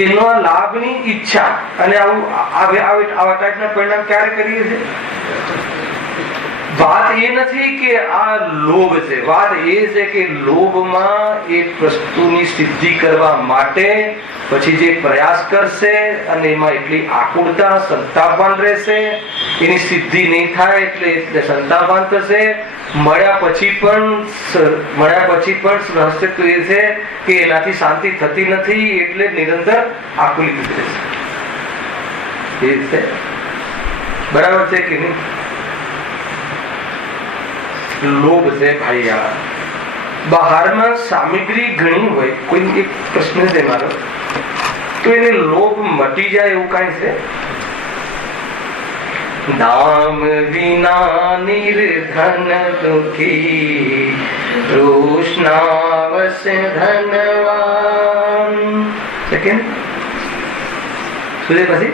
એનો લાભની ઈચ્છા. અને આવા ટાઈપના પરિણામ ક્યારે કરીએ છીએ? વાત એ નથી કે આ લોભ છે, વાત એ છે કે લોભમાં એક વસ્તુની સિદ્ધિ કરવા માટે પછી જે પ્રયાસ કરશે અને એમાં એટલી આકુળતા, સંતાપવાન રહેશે, એની સિદ્ધિ નહીં થાય એટલે સંતાપવાન થશે. મળ્યા પછી પણ રહસ્ય તો એ છે કે એનાથી શાંતિ થતી નથી, એટલે નિરંતર આકુલિત રહેશે. એ છે બરાબર છે કે નહીં? લોભ છે ભાઈ. આ બહારમાં સામગ્રી ઘણી હોય, કોઈ એક પ્રશ્ન છે મારો, તો એને લોભ મટી જાય એવું કઈ છે? નામ વિના નિર્ધન દુખી તૃષ્ણાવશ ધનવાન. સેકન્ડ શું છે પછી?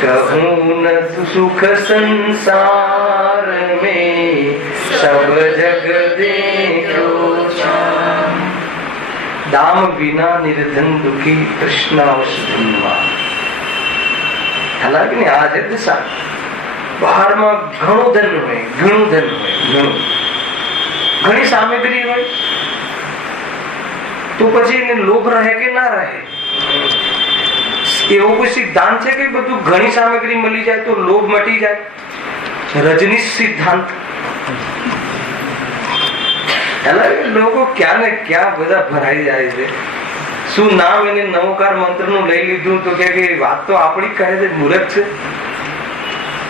कहूँ न सुख संसार में सब जग देखो छाम. दाम विना निर्धन दुखी तृष्णावश धनवान. हालांकि આ છે દિશા. બહારમાં ઘણું ધન હોય, ઘણી સામગ્રી હોય, તો પછી એને લોભ રહે કે ના રહે? એવો કોઈ સિદ્ધાંત છે કે બધું ઘણી સામગ્રી મળી જાય તો લોભ મટી જાય? રજનીશ સિદ્ધાંત. લોકો ક્યાં ને ક્યાં બધા ભરાઈ જાય છે. શું નામ એને નવકાર મંત્ર નું લઈ લીધું તો કે વાત તો આપણી કહે છે, મૂર્ખ છે.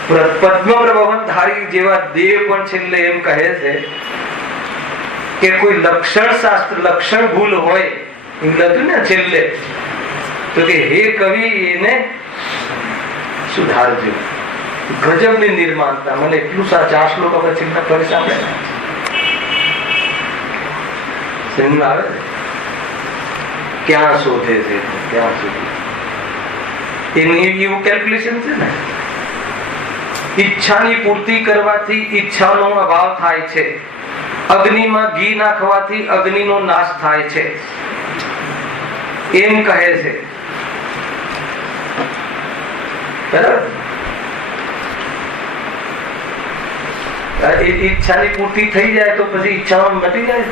પદ્મ પ્રભવન ધારી જેવા દેવ પણ છેલ્લે એમ કહે છે કે કોઈ લક્ષણ શાસ્ત્ર, લક્ષણ ભૂલ હોય એમ લખ્યું ને છેલ્લે, તો કે હે કવિ એને સુધારજો. ગજબની નિર્માણતા. મને એટલું ચાર શ્લોક આપણે ચિંતા કરી સાંભળે સમજ આવે છે. ક્યાં શોધે છે, ક્યાં સુધી એની એવું કેલ્ક્યુલેશન છે ને. ઈચ્છાની પૂર્તિ કરવાથી ઈચ્છાનો અભાવ થાય છે. અગ્નિમાં ઘી નાખવાથી અગ્નિનો નાશ થાય છે, એમ કહે છે. ઈચ્છાની પૂર્તિ થઈ જાય તો પછી ઈચ્છા મટી જાય.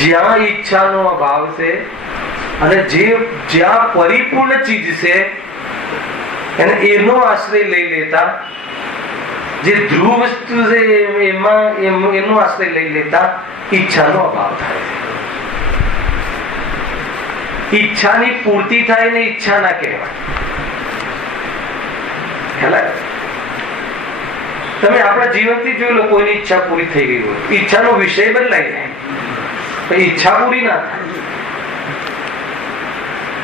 જ્યાં ઈચ્છાનો અભાવ છે અને જ્યાં પરિપૂર્ણ ચીજ છે એને એનો આશ્રય લઈ લેતા, જે ધ્રુવ વસ્તુ છે એમાં એનો આશ્રય લઈ લેતા ઈચ્છાનો અભાવ થાય છે. ઈચ્છાની પૂર્તિ થાય ને ઈચ્છા ના કહેવાય. તમે આપણા જીવનથી જોઈ લો, કોઈની ઈચ્છા પૂરી થઈ ગઈ હોય, ઈચ્છાનો વિષય બદલાઈ જાય, ઈચ્છા પૂરી ના થાય.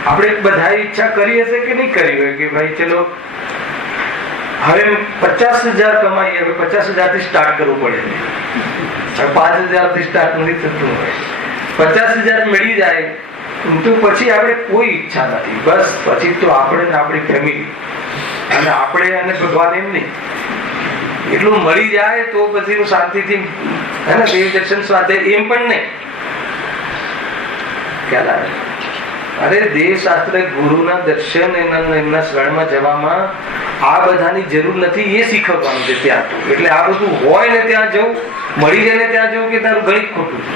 આપણે બધા ઈચ્છા કરી હશે કે નહીં કરી હોય કે ભાઈ ચલો હવે 50,000 કમાઈએ, હવે 50,000 થી સ્ટાર્ટ કરવું પડે. 5,000 થી સ્ટાર્ટ નથી થતું હોય. 50,000 મળી જાય તો પછી આપણે કોઈ ઈચ્છા નથી, બસ પછી તો આપણે ને આપણી ફેમિલી અને આપણે અને ભગવાન એમ નહીં, એટલું મળી જાય તો પછી હું શાંતિથી હે ને દેવ દર્શન સાથે એમ પણ નહીં ખ્યાલ આવે. અરે દેવ શાસ્ત્ર ગુરુના દર્શન એમના શરણમાં જવામાં આ બધાની જરૂર નથી, એ શીખવવાનું છે ત્યાં તો. એટલે આ બધું હોય ને ત્યાં જવું, મળી જાય ને ત્યાં જવું કે તારું ગણિત ખોટું છે.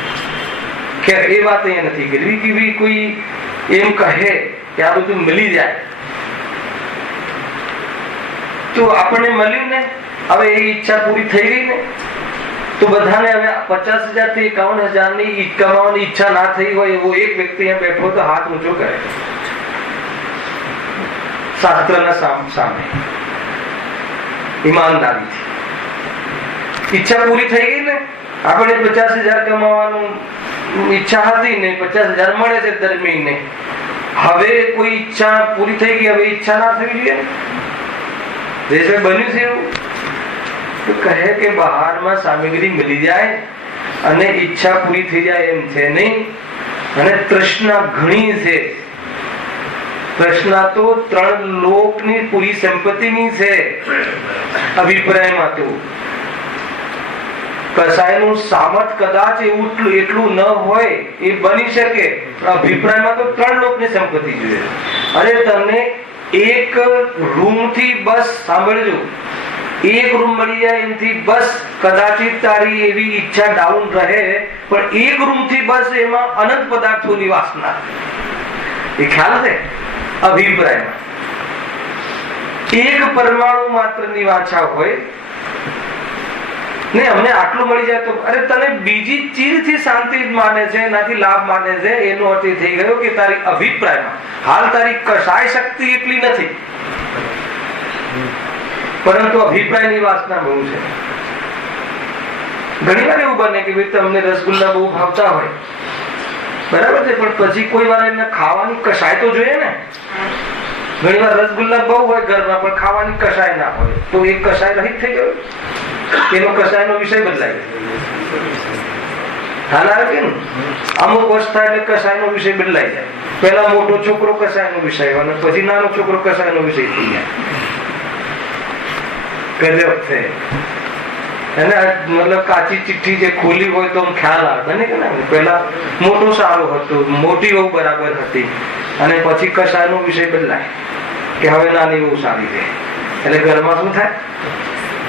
ખેર એ વાત અહીંયા નથી કરવી કે ભાઈ કોઈ એમ કહે કે આ બધું મળી જાય તો આપણને મળ્યું ને, હવે એ ઈચ્છા પૂરી થઈ ગઈ ને, તો બધાને હવે 50,000 થી 51,000 ની કમાવાની ઈચ્છા ના થઈ હોય એવો એક વ્યક્તિ અહીંયા બેઠો તો હાથ ઊંચો કરે શાસ્ત્રના સામે ઈમાનદારીથી. ઈચ્છા પૂરી થઈ ગઈ ને, આપણે 50,000 કમાવાનું ઈચ્છા હતી ને 50,000 મળે છે દર મહિને, હવે કોઈ ઈચ્છા પૂરી થઈ ગઈ, હવે ઈચ્છા ના થવી જોઈએ. દેશમાં બન્યું છે એવું કહે કે બહારમાં સામગ્રી મળી જાય અને ઈચ્છા પૂરી થઈ જાય એમ છે નહીં. અને તૃષ્ણા ઘણી છે, તૃષ્ણા તો 3 લોકની પૂરી સંપત્તિની છે. અભિપ્રાયમાં તો કસાયનું સામર્થ કદાચ એટલું ન હોય, એ બની શકે. અભિપ્રાયમાં તો 3 લોકની સંપત્તિ જોઈએ. અરે તમને એક રૂમ થી બસ સાંભળજો, એક રૂમ મળી જાય એમથી બસ કદાચિત તારી એવી ઈચ્છા ડાઉન રહે, પણ એક રૂમ થી બસ એમાં અનંત પદાર્થોની વાસના, એ ખ્યાલ છે. અભિપ્રાયમાં એક પરમાણુ માત્રની વાંછા હોય ને અમને આટલું મળી જાય તો અરે તને બીજી ચીજથી શાંતિ માને છે, એનાથી લાભ માને છે, એનો અર્થ એ થઈ ગયો કે તારી અભિપ્રાયમાં હાલ તારી કશાય શક્તિ એટલી નથી, પરંતુ અભિપ્રાયની વાસના બહુ છે. ઘણી વાર એવું બને કે ભાઈ તમને રસગુલ્લા બહુ ભાવતા હોય, બરાબર છે, પણ પછી કોઈ વાર એમને ખાવાની કશાય તો જોઈએ ને. ઘણી વાર રસગુલ્લા બહુ હોય ઘરમાં પણ ખાવાની કશાય ના હોય, તો એક કશાય રહિત થઈ ગયો, એનો કશાયનો વિષય બદલાય. હાલ આવે કે અમુક વર્ષ થાય એટલે કશાયનો વિષય બદલાઈ જાય. પેલા મોટો છોકરો કશાયનો વિષય અને પછી નાનો છોકરો કશાયનો વિષય થઈ જાય. ગજબ છે. મતલબ કાચી ચિઠ્ઠી જે ખોલી હોય તો ખ્યાલ આવે ને કે પેલા મોટો સારો હતો, મોટી બહુ બરાબર હતી, અને પછી કશાયનો વિષય બદલાય કે હવે નાની બહુ સારી છે. એટલે ઘરમાં શું થાય?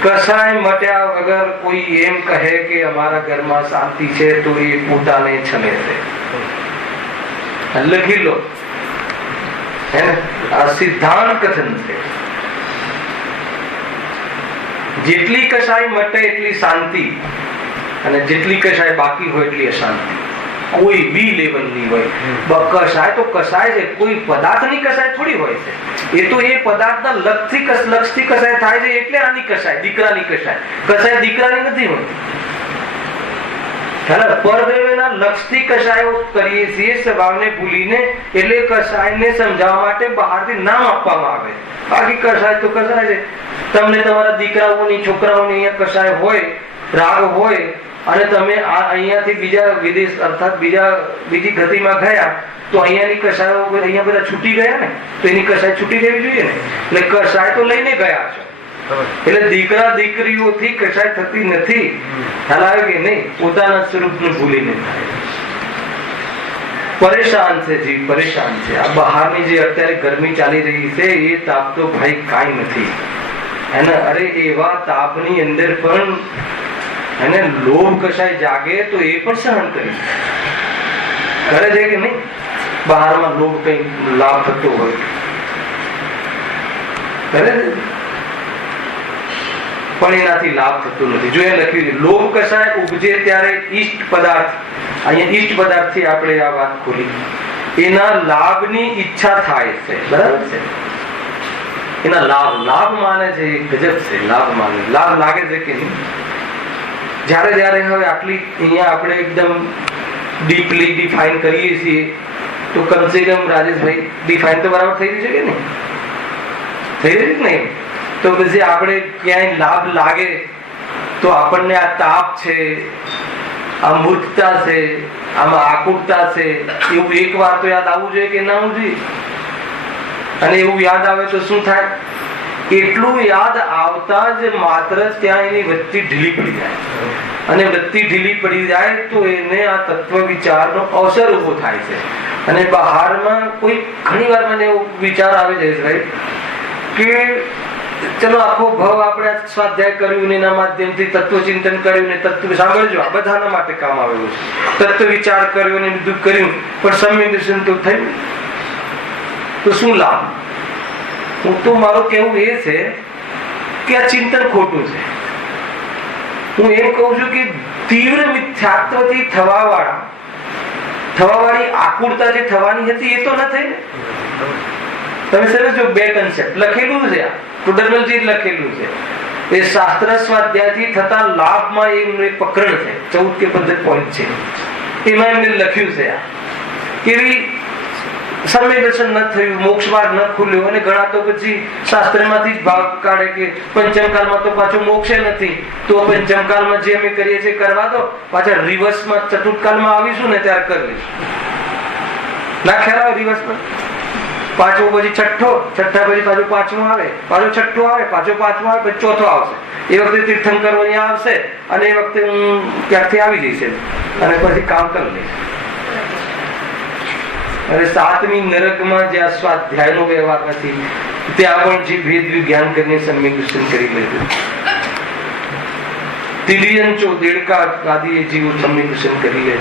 કશાય મટ્યા વગર કોઈ એમ કહે કે અમારા ઘરમાં શાંતિ છે તો એ પોતાને છમે છે. લખી લો, હે ને, આ સિદ્ધાંત કથન છે. જેટલી કશાય મટે એટલી શાંતિ, અને જેટલી કશાય બાકી હોય એટલી અશાંતિ. કોઈ બી લેવલની હોય કશાય તો કશાય છે, કોઈ પદાર્થની કશાય થોડી હોય છે. એ તો એ પદાર્થના લક્ષથી કશાય થાય છે, એટલે આની કશાય, દીકરાની કશાય. કશાય દીકરાની નથી હોતી. પરદેવના લક્ષથી કશાયો કરીએ છીએ સ્વભાવને ભૂલીને, એટલે કશાયને સમજાવવા માટે બહારથી નામ આપવામાં આવે. બાકી કશાય તો કશાય છે. તમને તમારા દીકરાઓની છોકરાઓની અહીંયા કશાય હોય, રાગ હોય, અને તમે અહીંયાથી બીજા વિદેશ અર્થાત બીજી ગતિમાં ગયા તો અહીંયાની કશાયો અહીંયા બધા છૂટી ગયા ને, તો એની કશાય છૂટી રહેવી જોઈએ ને. એટલે કશાય તો લઈને ગયા છો. એટલે દીકરા દીકરીઓથી કશાય થતી નથી. ખ્યાલ આવે કે નહીં? પોતાના સ્વરૂપને ભૂલીને થાય. પરેશાન છે જીવ, પરેશાન છે. આ બહારની જે અત્યારે ગરમી ચાલી રહી છે એ તાપ તો ભાઈ કાંઈ નથી. અને અરે એવા તાપની અંદર પણ એને લોભ કશાય જાગે તો એ પણ સહન કરી કરે છે કે નહીં? બહારમાં લોભ કઈ લાભ થતો હોય કરે છે, પણ એનાથી લાભ થતો નથી. જો એ લખ્યું લોભ કશાય ઉપજે ત્યારે ઈષ્ટ પદાર્થ, અહીંયા ઈષ્ટ પદાર્થ થી આપણે આ વાત ખોલી, એના લાભની ઈચ્છા થાય છે. બરાબર છે? એના લાભ માને છે, ગજબ છે. લાભ માને, લાભ લાગે છે કે નહીં? જયારે હવે આટલી અહીંયા આપણે એકદમ ડીપલી ડિફાઇન કરીએ છીએ તો કમસે કમ રાજેશભાઈ ડિફાઇન તો બરાબર થઈ રહ્યું છે કે નહીં? થઈ રહ્યું જ નહીં. તો પછી આપણે ક્યાંય લાભ લાગે તો આપણને આ તાપ છે, આ મૂર્ખતા છે, આમાં આકુરતા છે, એવું એક વાર તો યાદ આવવું જોઈએ કે ના આવવું જોઈએ? અને એવું યાદ આવે તો શું થાય? એટલું યાદ આવતા જ માત્ર ત્યાં એની વૃત્તિ ઢીલી પડી જાય, અને વૃત્તિ ઢીલી પડી જાય તો એને આ તત્વ વિચારનો અવસર ઉભો થાય છે. અને બહારમાં કોઈ ઘણી વાર મને એવો વિચાર આવે જયેશભાઈ કે ચલો આખો ભવ આપણે સ્વાધ્યાય કર્યું, એના માધ્યમથી તત્વચિંતન કર્યું, ને તત્વ સાંભળજો આ બધાના માટે કામ આવેલું છે. તત્વ વિચાર કર્યો ને બધું કર્યું, પણ સમ્યક દર્શન તો થયું, તો શું લાભ? હું તો મારું કહેવું એ છે કે આ ચિંતન ખોટું છે. હું એમ કહું છું કે તીવ્ર મિથ્યાત્વથી થવાવાળી આકુરતા જે થવાની હતી એ તો ન થઈ ને. તમે સમજો, બે કન્સેપ્ટ લખેલું છે, ટુડરમલજી લખેલું છે. એ શાસ્ત્ર સ્વાધ્યાયથી થતા લાભમાં એનું એક પ્રકરણ છે, 14 કે 15 પોઈન્ટ છે. એમાં એમને લખ્યું છે કેવી સમ્યક દર્શન ન થયું, મોક્ષ માર્ગ ન ખુલ્યો, અને ઘણા તો પછી શાસ્ત્રમાંથી જ ભાગ કાઢે કે પંચમકાલમાં તો પાછું મોક્ષે નથી, તો પંચમકાલમાં જે અમે કરીએ છીએ કરવા દો, પાછા રિવર્સમાં ચતુર્થકાલમાં આવીશું ને ત્યારે કરી લઈશું. ના ખ્યાલ આવે? રિવર્સમાં પાછું પછી છઠ્ઠા પછી પાછું પાંચમું આવે, પાછું છઠ્ઠું આવે, પાછું પાંચમું આવે, પછી ચોથો આવશે. એ વખતે તીર્થંકર અહીંયા આવશે, અને એ વખતે હું ક્યાંકથી આવી જઈશ અને પછી કામ કરી લઈશ. અને 7મી નરકમાં જ્યાં સ્વાધ્યાયનો વ્યવહાર નથી, ત્યાં પણ જે ભેદ વિજ્ઞાન કરીને સમ્યક દર્શન કરી લીધું. તિર્યંચો દેડકા આદિ જીવો સમ્યક દર્શન કરી લે.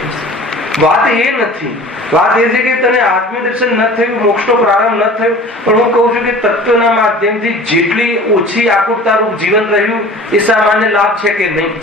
વાત એ નથી, વાત એ છે કે તને આત્મદર્શન ન થયું, મોક્ષનો પ્રારંભ ન થયો, પણ હું કહું છું કે તત્વના માધ્યમથી જેટલી ઓછી આકુરતારૂપ જીવન રહ્યું એ સામાન્ય લાભ છે કે નહીં?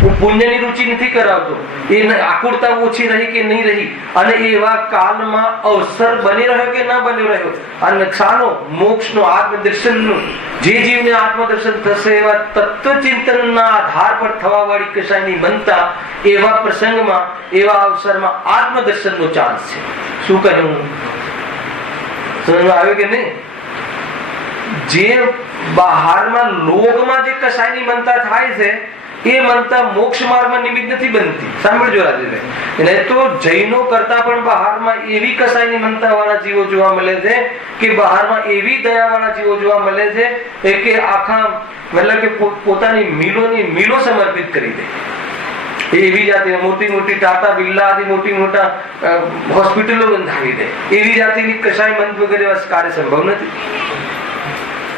હું પુણ્યની રુચિ નથી કરાવતો, એ આકુરતા ઓછી રહી કે નહીં રહી, અને એવા કાલમાં અવસર બની રહ્યો કે ના બની રહ્યો, અને ચાલો મોક્ષનો આત્મદર્શનનું જે જીવને આત્મદર્શન થશે એવા તત્વચિંતનના આધાર પર થવા વાળી કશાયની બનતા એવા પ્રસંગમાં, એવા અવસરમાં આત્મદર્શનનો ચાન્સ છે. શું કહ્યું? સમજમાં આવ્યું કે નહીં? જે બહારમાં લોગમાં જે કશાયની મનતા થાય છે એ મનતા મોક્ષ માર્ગમાં નિમિત્ત નથી બનતી. સાંભળજો રાજેશભાઈ, એટલે તો જૈનો કરતા પણ બહારમાં એવી કસાયની મનતા વાળા જીવો જોવા મળે છે કે બહારમાં એવી દયા વાળા જીવો જોવા મળે છે કે આખા મતલબ કે પોતાની મિલો સમર્પિત કરી દે. એવી જાતે મોટી મોટી ટાટા બિરલા આદિ મોટી મોટા હોસ્પિટલો બંધાવી દે. એવી જાતિની કસાય મન વગેરે કાર્ય સંભવ નથી.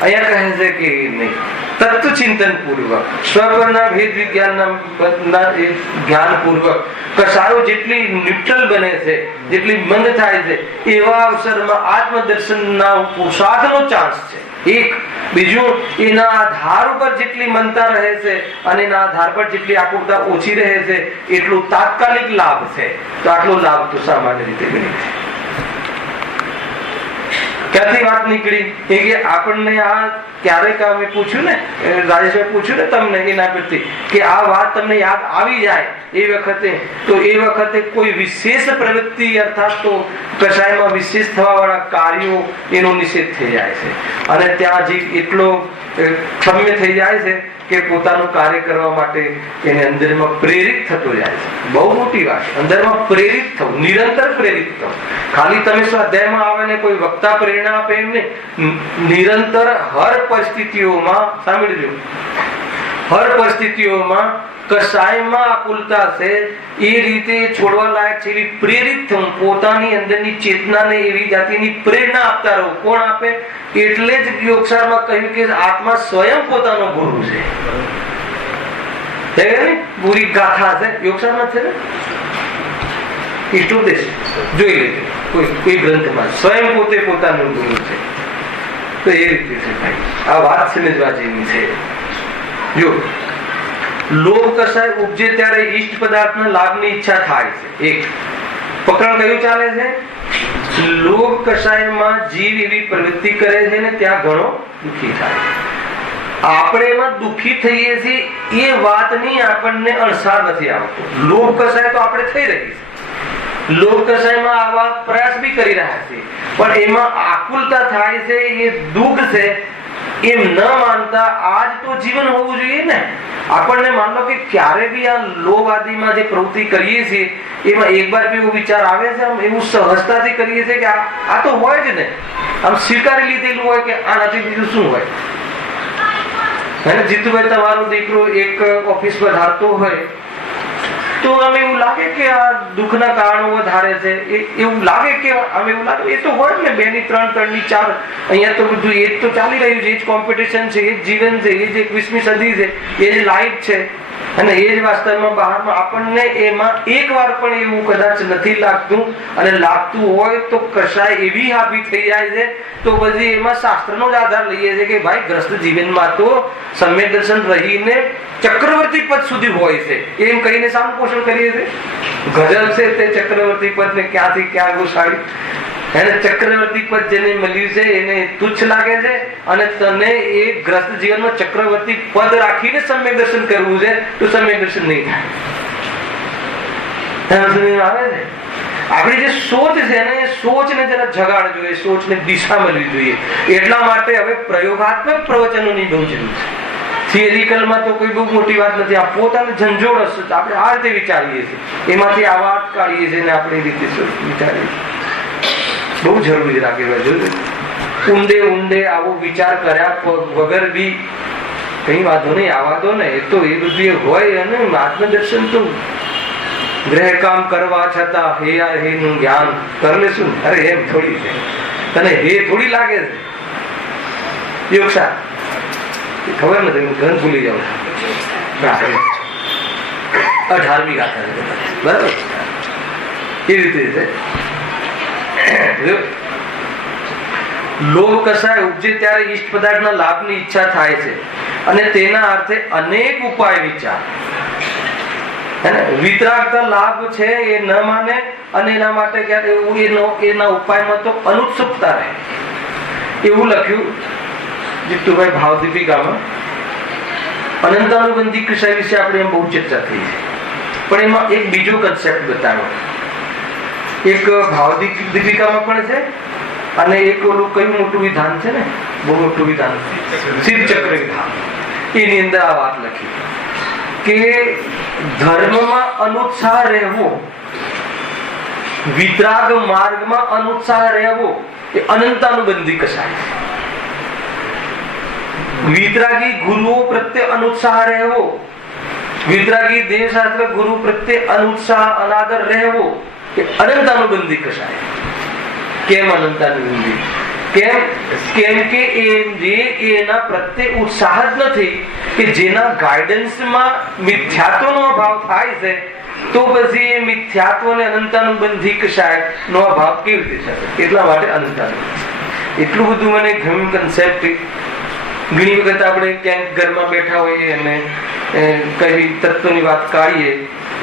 અહીંયા કહે છે કે નહીં, તત્વ ચિંતન પૂર્વક, સ્વપરના ભેદ વિજ્ઞાનના જ્ઞાન પૂર્વક કસાયો જેટલી ન્યુટ્રલ બને છે, જેટલી મંદ થાય છે, એવા અવસરમાં આત્મદર્શનના પુરુષાર્થનો ચાન્સ છે. એક બીજું, એના આધાર ઉપર જેટલી મનતા રહે છે અને એના આધાર પર જેટલી આકુરતા ઓછી રહે છે એટલું તાત્કાલિક લાભ છે. તો આટલો લાભ તો સામાન્ય રીતે બની છે. ક્યાંથી વાત નીકળી એ કે આપણને આ ક્યારેક અમે પૂછ્યું ને, રાજેશભાઈ પૂછ્યું ને તમને એના પરથી કે આ વાત તમને યાદ આવી જાય એ વખતે, તો એ વખતે કોઈ વિશેષ પ્રવૃત્તિ અર્થાત તો કશાયમાં વિશેષ થવા વાળા કાર્યો એનો નિષેધ થઈ જાય છે, અને ત્યાં જે એટલો ક્ષમ્ય થઈ જાય છે કે પોતાનું કાર્ય કરવા માટે એને અંદરમાં પ્રેરિત થતો જાય છે. બહુ મોટી વાત, અંદરમાં પ્રેરિત થવું, નિરંતર પ્રેરિત થવું. ખાલી તમે સ્વાધ્યાયમાં આવે ને કોઈ વક્તા પ્રેરણા આપે એમ નહીં, નિરંતર હર પરિસ્થિતિઓમાં, સાંભળજો, હર પરિસ્થિતિઓમાં કસાયમાં આકુલતા છે એ રીતે છોડવા લાયક છે એવી પ્રેરિત થવું, પોતાની અંદરની ચેતનાને એવી જાતિની પ્રેરણા આપતા રહો. કોણ આપે? એટલે જ યોગસારમાં કહ્યું કે આત્મા સ્વયં પોતાનો ગુરુ છે. પૂરી ગાથા છે યોગસારમાં છે ને, ઈષ્ટોપદેશ જોઈ લેજો કોઈ ગ્રંથમાં, સ્વયં પોતે પોતાનો ગુરુ છે. તો એ રીતે છે ભાઈ, આ વાત સમજવા જેવી છે. જો લોભ કસાય ઉપજે ત્યારે ઈષ્ટ પદાર્થના લાભની ઈચ્છા થાય છે. એક પ્રકરણ કયું ચાલે છે? લોભ કસાયમાં જીવ એવી પ્રવૃત્તિ કરે છે ને ત્યાં ઘણો દુઃખી થાય. આપણે એમાં દુઃખી થઈએ છીએ એ વાતની આપણને અણસાર નથી આવતો. લોભ કસાય તો આપણે થઈ રહી છે, લોભ કસાયમાં આવા પ્રયાસ બી કરી રહ્યા છે, પણ એમાં આકુલતા થાય છે, એ દુઃખ છે, એમ ન માનતા આજ તો જીવન હોવું જોઈએ ને. આપણને માનો કે ક્યારે બી આ લોભ આદિમાં જે પ્રવૃત્તિ કરીએ છીએ એમાં એક વાર બી એવો વિચાર આવે છે, આમ એવું સહજતાથી કરીએ છીએ કે આ તો હોય જ ને, આમ સ્વીકારી લીધેલું હોય કે આનાથી બીજું શું હોય. અને જીતુભાઈ તમારો દીકરો એક ઓફિસ પર ધારતો હોય તો અમે એવું લાગે કે આ દુઃખના કારણો વધારે છે, એવું લાગે કે અમે એવું લાગે એ તો હોય ને 2 ની 3 3 ની 4. અહીંયા તો બધું એ જ તો ચાલી રહ્યું છે, એ જ કોમ્પિટિશન છે, એ જ જીવન છે, એ જ 21મી સદી છે, એ જ લાઈફ છે. અને એ જ વાસ્તવમાં બહારમાં આપણને એમાં એક વાર પણ એવું કદાચ નથી લાગતું, અને લાગતું હોય તો કશાય એવી હાવી થઈ જાય છે તો બધી એમાં શાસ્ત્રનો જ આધાર લઈએ છે કે ભાઈ ગ્રસ્ત જીવનમાં તો સમ્યક દર્શન રહીને ચક્રવર્તી પદ સુધી હોય છે એમ કહીને સાનું પોષણ કરીએ છીએ. ગજબ છે તે ચક્રવર્તી પદ ને ક્યાંથી ક્યાં ઘુસાડી. એને ચક્રવર્તી પદ જેને મળ્યું છે એને તુચ્છ લાગે છે, અને તને એ ગ્રસ્ત જીવનમાં ચક્રવર્તી પદ રાખીને સમ્યક દર્શન કરવું છે તો સમ્યક દર્શન નહીં થાય. આવે ને આપણી જે સોચ છે ને એ સોચને જરા જગાડજો, એ સોચને દિશા મળવી જોઈએ. એટલા માટે હવે પ્રયોગાત્મક પ્રવચનોની બહુ જરૂર છે. થિયરિકલમાં તો કોઈ બહુ મોટી વાત નથી. આ પોતાને ઝંઝોળ હશે આપણે આ રીતે વિચારીએ છીએ, એમાંથી આ વાત કાઢીએ છીએ ને આપણે રીતે વિચારીએ છીએ. બહુ જરૂરી રાખે જોયું. ઊંડે ઊંડે આવો વિચાર કર્યા વગર બી કઈ વાંધો નહીં, આવા દો ને, એ તો એ બધું હોય. અને આત્મદર્શન તો ગ્રહ કામ કરવા છતાં હે નું જ્ઞાન કર લેશું. અરે એમ થોડી છે, તને હે થોડી લાગે છે. યોગસા ખબર નથી, હું ઘર ભૂલી જાઉં છું. 18મી ગાથા બરાબર એ રીતે છે. લોભ કસાય ઉપજે ત્યારે ઈષ્ટ પદાર્થના લાભની ઈચ્છા થાય છે, અને તેના અર્થે અનેક ઉપાય વિચાર. વિતરાગતા લાભ છે એ ન માને, અને એના માટે એના ઉપાયમાં તો અનુત્સુકતા રહે. એવું લખ્યું જીતુભાઈ ભાવદીપિકામાં. અનંતાનુબંધી કસાય વિશે આપણે બહુ ચર્ચા થઈ છે, પણ એમાં એક બીજો કન્સેપ્ટ બતાવ્યો. એક ભાવદીપિકામાં પણ છે, અને એક ઓલું કયું મોટું વિધાન છે ને, બહુ મોટું વિધાન શિવ ચક્ર વિધાન, એની અંદર આ વાત લખી કે ધર્મમાં અનુત્સાહ રહેવો, વિતરાગ માર્ગમાં અનુત્સાહ રહેવો એ અનંતાનુબંધી કસાય. વિતરાગી ગુરુઓ પ્રત્યે અનુત્સાહ રહેવો, વિતરાગી દેવશાસ્ત્ર ગુરુ પ્રત્યે અનુત્સાહ અનાદર રહેવો એ અનંતાનુબંધી કસાય. કેમ અનંતાનુબંધી? કેમ કે એના પ્રત્યે ઉત્સાહ જ નથી કે જેના ગાઈડન્સમાં મિથ્યાત્વનો અભાવ થાય છે, તો પછી એ મિથ્યાત્વ અને અનંતાનુબંધી કસાય નો અભાવ કેવી રીતે છે? એટલા માટે અનંતાનુબંધી. એટલું બધું મને ગમ્યું કન્સેપ્ટ. ઘણી વખત આપણે ક્યાંક ઘરમાં બેઠા હોઈએ અને કઈ તત્વની વાત કાઢીએ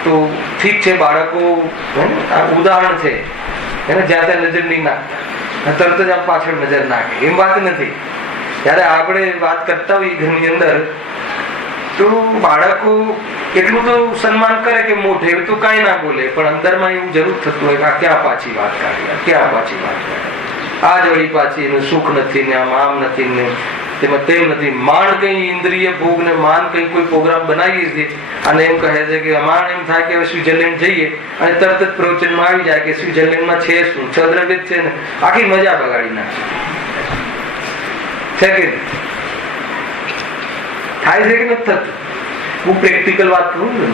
તો ઠીક છે, બાળકો ઉદાહરણ છે એને જ્યાં ત્યાં નજર નહીં નાખતા, તરત જ આમ પાછળ નજર નાખે, એમ વાત નથી. જયારે આપણે વાત કરતા હોઈએ ઘરની અંદર તો બાળકો એટલું તો સન્માન કરે કે મોઢે તો કઈ ના બોલે, પણ અંદરમાં એવું જરૂર થતું હોય કે આ ક્યાં પાછી વાત કાઢી, ક્યાં પાછી વાત કાઢી, આ જ વળી પાછી એનું સુખ નથી ને આમ નથી ને તેમાં તેમ નથી. માણ કઈ ઇન્દ્રિય ભોગ ને માન કઈ કોઈ પ્રોગ્રામ બનાવીએ છીએ અને એમ કહે છે કે માણ એમ થાય કે હવે સ્વિટરલેન્ડ જઈએ, અને તરત જ પ્રવચનમાં આવી જાય કે સ્વિટરલેન્ડમાં છે શું, 6 દ્રવ્ય છે ને, આખી મજા બગાડી નાખે છે કે થાય છે કે નથી થતું? હું પ્રેક્ટિકલ વાત કરું ને,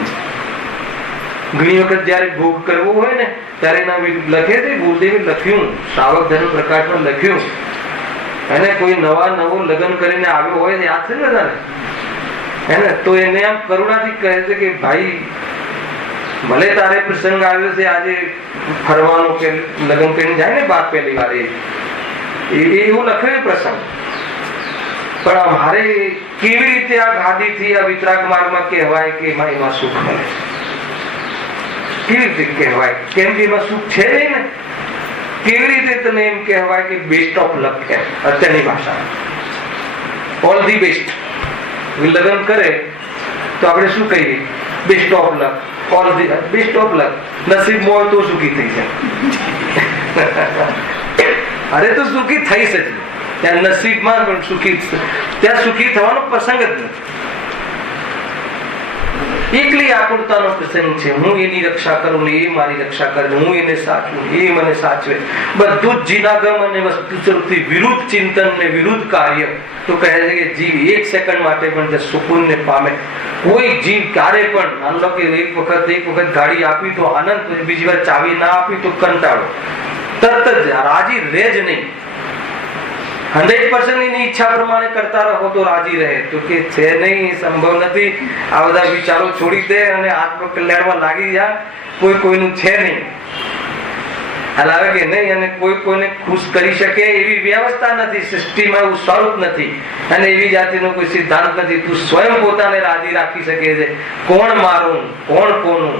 ઘણી વખત જયારે ભોગ કરવો હોય ને ત્યારે એના લખે છે, ગુરુદેવે લખ્યું, શ્રાવક ધર્મ પ્રકાશમાં લખ્યું, અને કોઈ નવો લગ્ન કરીને આવ્યો હોય યાદ છે ને બધાને, હે તો એને આમ કરુણાથી કહે છે કે ભાઈ ભલે તારે પ્રસંગ આવ્યો છે આજે ફરવાનો કે લગ્ન કરીને જાય ને બાપ પહેલી વાર, એવું લખ્યું પ્રસંગ, પણ અમારે કેવી રીતે આ ગાદીથી આ વિતરાગ માર્ગમાં કહેવાય કે એમાં સુખ મળે? કેવી રીતે કહેવાય? કેમ કે એમાં સુખ છે નહીં ને. કેવી રીતે તને એમ કહેવાય કે બેસ્ટ ઓફ લક છે? અત્યારની ભાષા ઓલ ધી બેસ્ટ. લગ્ન કરે તો આપણે શું કહીએ? Best of luck, all the best of luck. નસીબ હોય તો સુખી થઈ જાય. અરે તો સુખી થઈ શકે, ત્યાં નસીબમાં પણ સુખી, ત્યાં સુખી થવાનો પ્રસંગ જ નથી. એકલી આકુરતાનો પ્રસંગ છે. હું એની રક્ષા કરું ને એ મારી રક્ષા કરે, હું એને સાચવું એ મને સાચવે. બધું જ જીનાગમ અને વસ્તુ સ્વરૂપથી વિરુદ્ધ ચિંતન ને વિરુદ્ધ કાર્ય. તો કહે છે કે જીવ એક સેકન્ડ માટે પણ સુકૂન ને પામે. કોઈ જીવ ક્યારે પણ, માન લો કે એક વખત ગાડી આપી તો આનંદ, બીજી વાર ચાવી ના આપી તો કંટાળો, તરત જ રાજી રહે જ નહીં. 100% એની ઈચ્છા પ્રમાણે કરતા રહો તો રાજી રહે. તો કે છે નહીં, સંભવ નથી. આ બધા વિચારો છોડી દે અને આત્મકલ્યાણમાં લાગી જા. કોઈ કોઈનું છે નહીં, હલાવે કે નહીં, અને કોઈ કોઈને ખુશ કરી શકે એવી વ્યવસ્થા નથી. સૃષ્ટિમાં એવું સ્વરૂપ નથી અને એવી જાતિનો કોઈ સિદ્ધાંત નથી. તું સ્વયં પોતાને રાજી રાખી શકે છે. કોણ મારું, કોણ કોનું,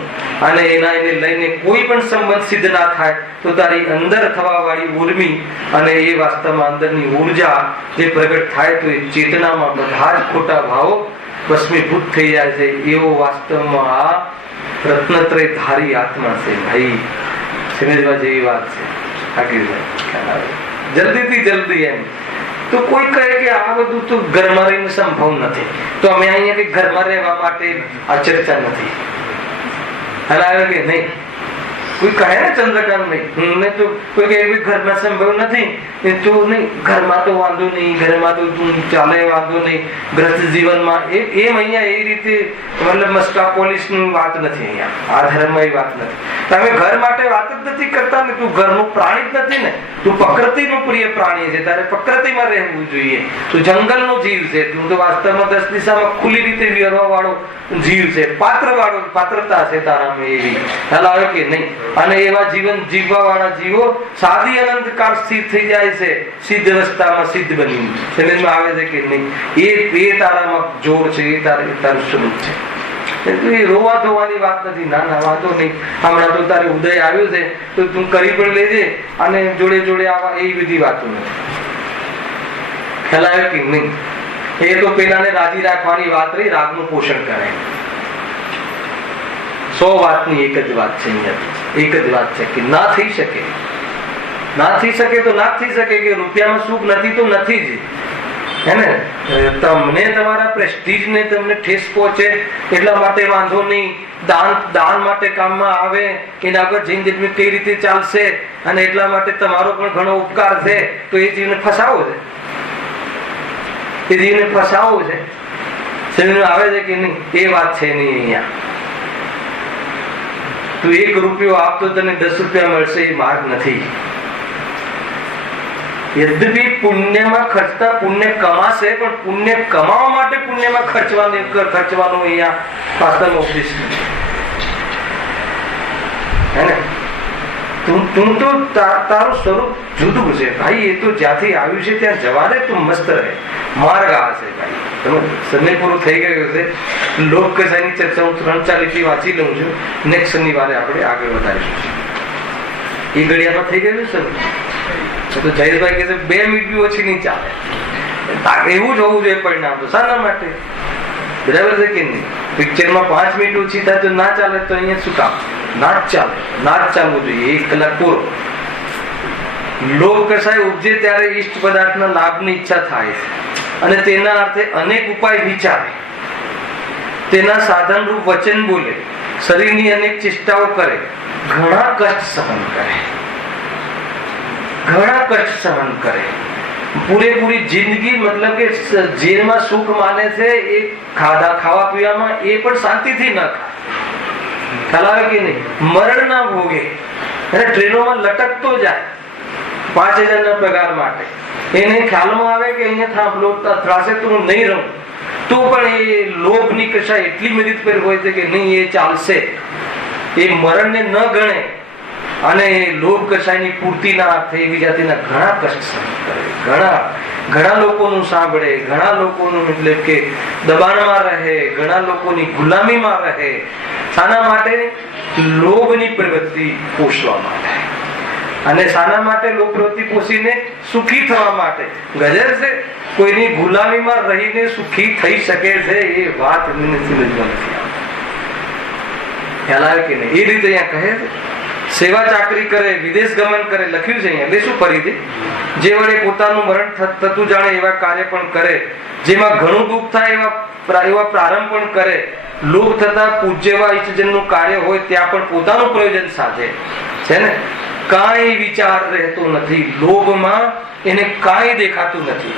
અને એને લઈને કોઈ પણ સંબંધ સિદ્ધ ના થાય તો તારી અંદર થવા વાળી ઉર્મી અને એ વાસ્તવમાં અંદરની ઉર્જા જે પ્રગટ થાય તો એ ચેતનામાં બધા જ ખોટા ભાવો ભસ્મીભૂત થઈ જાય છે. એવો વાસ્તવમાં આ રત્નત્રય ધારી આત્મા છે. ભાઈ સમજવા જેવી વાત છે. જલ્દીથી જલ્દી એમ તો કોઈ કહે કે આ બધું તો ઘરમાં રહીને સંભવ નથી, તો અમે અહીંયા ઘરમાં રહેવા માટે આ ચર્ચા નથી. હલાવે કે નહીં, કોઈ કહે ને ચંદ્રકાંત નહીં ને, તો કોઈ કહે ઘરમાં સંભવ નથી તો નહીં, ઘરમાં તો વાંધો નહીં, ઘરમાં તો ચાલે વાંધો નહીં, ગ્રસ્ત જીવનમાં એમ અહીંયા એ રીતે મતલબ મસ્કા પોલીસ ની વાત નથી. અહીંયા આ ધર્મમાં એ વાત નથી. તમે ઘર માટે વાત જ નથી કરતા ને, તું ઘરનું પ્રાણી જ નથી ને, તું પ્રકૃતિનું પ્રિય પ્રાણી છે, તારે પ્રકૃતિમાં રહેવું જોઈએ. તું જંગલનો જીવ છે, તું તો વાસ્તવમાં 10 દિશામાં ખુલ્લી રીતે વિહરવા વાળો જીવ છે, પાત્રતા છે તારામાં એવી. ખ્યાલ આવે કે નહીં? અને એવા જીવન જીવવા વાળા જીવો સાદી અનંત કાળ સ્થિર થઈ જાય છે, સિદ્ધ અવસ્થામાં સિદ્ધ બની. સમજમાં આવે છે કે નહીં? એ તારામાં જોર છે, એ તારું સ્વરૂપ છે. એ રોવા ધોવાની વાત નથી. ના ના વાંધો નહીં, હમણાં તો તારે ઉદય આવ્યો છે તો તું કરી પણ લેજે અને જોડે જોડે આવા, એ બધી વાતો નથી. ખ્યાલ આવે કે નહીં? એ તો પેલાને રાજી રાખવાની વાત રહી, રાગનું પોષણ કરે. 100 વાતની એક જ વાત છે. એક જ વાત છે કે ના થઈ શકે, ના થઈ શકે તો ના થઈ શકે, કે રૂપિયામાં સુખ નથી તો નથી જ, હે ને? તમને તમારા પ્રેસ્ટીજ ને તમને ઠેસ પહોંચે એટલા માટે વાંધો નહીં, દાન માટે કામમાં આવે, એના આગળ જઈને કઈ રીતે ચાલશે અને એટલા માટે તમારો પણ ઘણો ઉપકાર છે, તો એ જીવને ફસાવો છે. એ જીવને ફસાવો છે. સમજ આવે છે કે નહીં? એ વાત છે નહીં. અહીંયા તું 1 રૂપિયો આપતો તને 10 રૂપિયા મળશે એ માર્ગ નથી. યદ્યપિ પુણ્યમાં ખર્ચતા પુણ્ય કમાશે, પણ પુણ્ય કમાવા માટે પુણ્યમાં ખર્ચવાનું અહીંયા વાસ્તવમાં ઉપદેશ નથી. હે ને? તું તો તારું સ્વરૂપ જુદું છે ભાઈ. એ તો જ્યાંથી આવ્યું છે ત્યાં જવા દે, તું મસ્ત રહે. માર્ગ આ છે ભાઈ. તમે સમય પૂરો થઈ ગયો છે. લોક કથાની ચર્ચા હું 3-4 લીટી વાંચી લઉં છું. નેક્સ્ટ શનિવારે આપણે આગળ વધારીશું. એ ઘડિયામાં થઈ ગયું છે ને? તો જયેશભાઈ કહે છે 2 મિનિટ બી ઓછી નહીં ચાલે. એવું જ હોવું જોઈએ પરિણામ. તો શાના માટે? બરાબર છે કે નહીં? પિક્ચરમાં 5 મિનિટ ઓછી થાય તો ના ચાલે, તો અહીંયા શું કામ? ના જ ચાલે, ના જ ચાલવું જોઈએ. 1 કલાક પૂરો. લોભ કસાય ઉપજે ત્યારે ઈષ્ટ પદાર્થના લાભની ઈચ્છા થાય છે અને તેના અર્થે અનેક ઉપાય વિચારે, તેના સાધન રૂપ વચન બોલે, શરીરની અનેક ચેષ્ટાઓ કરે, ઘણા કષ્ટ સહન કરે, ઘણા કષ્ટ સહન કરે. પૂરેપૂરી જિંદગી મતલબ કે જેમાં સુખ માને છે એ ખાવા પીવામાં એ પણ શાંતિથી ન ખાય. ખ્યાલ આવે કે નહીં? મરણ ના ભોગે અને ટ્રેનોમાં લટકતો જાય 5000 ના પગાર માટે. એને ખ્યાલમાં આવે કે અહીંયા થાંભલો ત્રાસે તો હું નહીં રહું, તો પણ એ લોભની કશાય એટલી મદદ પર હોય છે કે નહીં એ ચાલશે. એ મરણને ન ગણે અને લોભ કશાયની પૂર્તિના અર્થે એવી જાતિના ઘણા કષ્ટ સહન કરે. ઘણા લોકોનું સાંભળે, ઘણા લોકોનું એટલે કે દબાણમાં રહે, ઘણા લોકોની ગુલામીમાં રહે. શાના માટે? લોભની પ્રવૃત્તિ પોષવા માટે. અને શાના માટે લોભ પ્રવૃત્તિ પોષીને? સુખી થવા માટે. ગજર છે કોઈની ગુલામીમાં રહીને સુખી થઈ શકે છે એ વાત સમજવા નથી આવતી. ખ્યાલ આવે કે નહીં? એ રીતે અહીંયા કહે છે સેવા ચાકરી કરે, વિદેશ ગમન કરે, લખ્યું છે અહીંયા. એટલે શું ફરીથી જે વડે પોતાનું મરણ થતું જાણે એવા કાર્ય પણ કરે, જેમાં ઘણું દુઃખ થાય એવા પ્રારંભ પણ કરે, લોભ થતા પૂજ્યવા ઈષ્ટજનનું કાર્ય હોય ત્યાં પણ પોતાનું પ્રયોજન સાધે છે ને. કાંઈ વિચાર રહેતો નથી લોભમાં, એને કાંઈ દેખાતું નથી.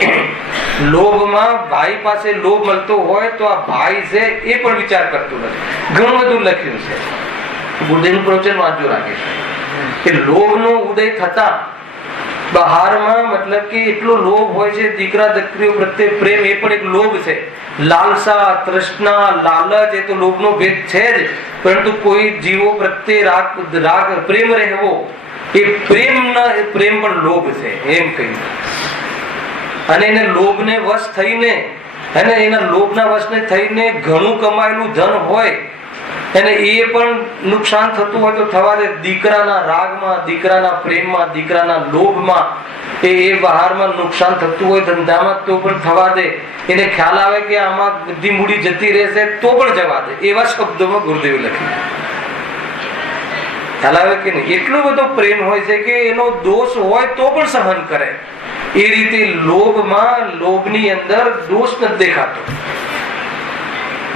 લોભમાં ભાઈ પાસે લોભ મળતો હોય તો આ ભાઈ છે એ પણ વિચાર કરતું નથી. ઘણું બધું લખ્યું છે, બુદ્ધનું પ્રવચન વાંચો રાખે છે કે લોભનો ઉદય થતા બહારમાં મતલબ કે એટલો લોભ હોય છે, દીકરા દીકરીઓ પ્રત્યે પ્રેમ એ પણ એક લોભ છે. લાલસા, તૃષ્ણા, લાલચ એ તો લોભનો ભેદ છે જ, પરંતુ કોઈ જીવો પ્રત્યે રાગ પ્રેમ રહેવો એ પ્રેમ પણ લોભ છે એમ કહ્યું. અને એને લોભને વશ થઈને અને એના લોભના વશને થઈને ઘણું કમાયેલું ધન હોય અને એ પણ નુકસાન થતું હોય તો થવા દે. દીકરાના રાગમાં, દીકરાના પ્રેમમાં, દીકરાના લોભમાં એ બહારમાં નુકસાન થતું હોય ધંધામાં તો પણ થવા દે. એને ખ્યાલ આવે કે આમાં બધી મૂડી જતી રહેશે તો પણ જવા દે. એવા શબ્દોમાં ગુરુદેવે લખ્યું. ખ્યાલ આવે કે નહીં? એટલો બધો પ્રેમ હોય છે કે એનો દોષ હોય તો પણ સહન કરે. એ રીતે લોભમાં, લોભની અંદર દોષ નથી દેખાતો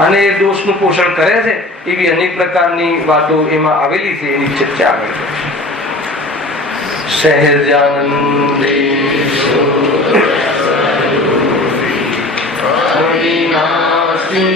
અને એ દોષનું પોષણ કરે છે. એવી અનેક પ્રકારની વાતો એમાં આવેલી છે, એની ચર્ચા આગળ છે. સહેજાનંદે અવિનાશી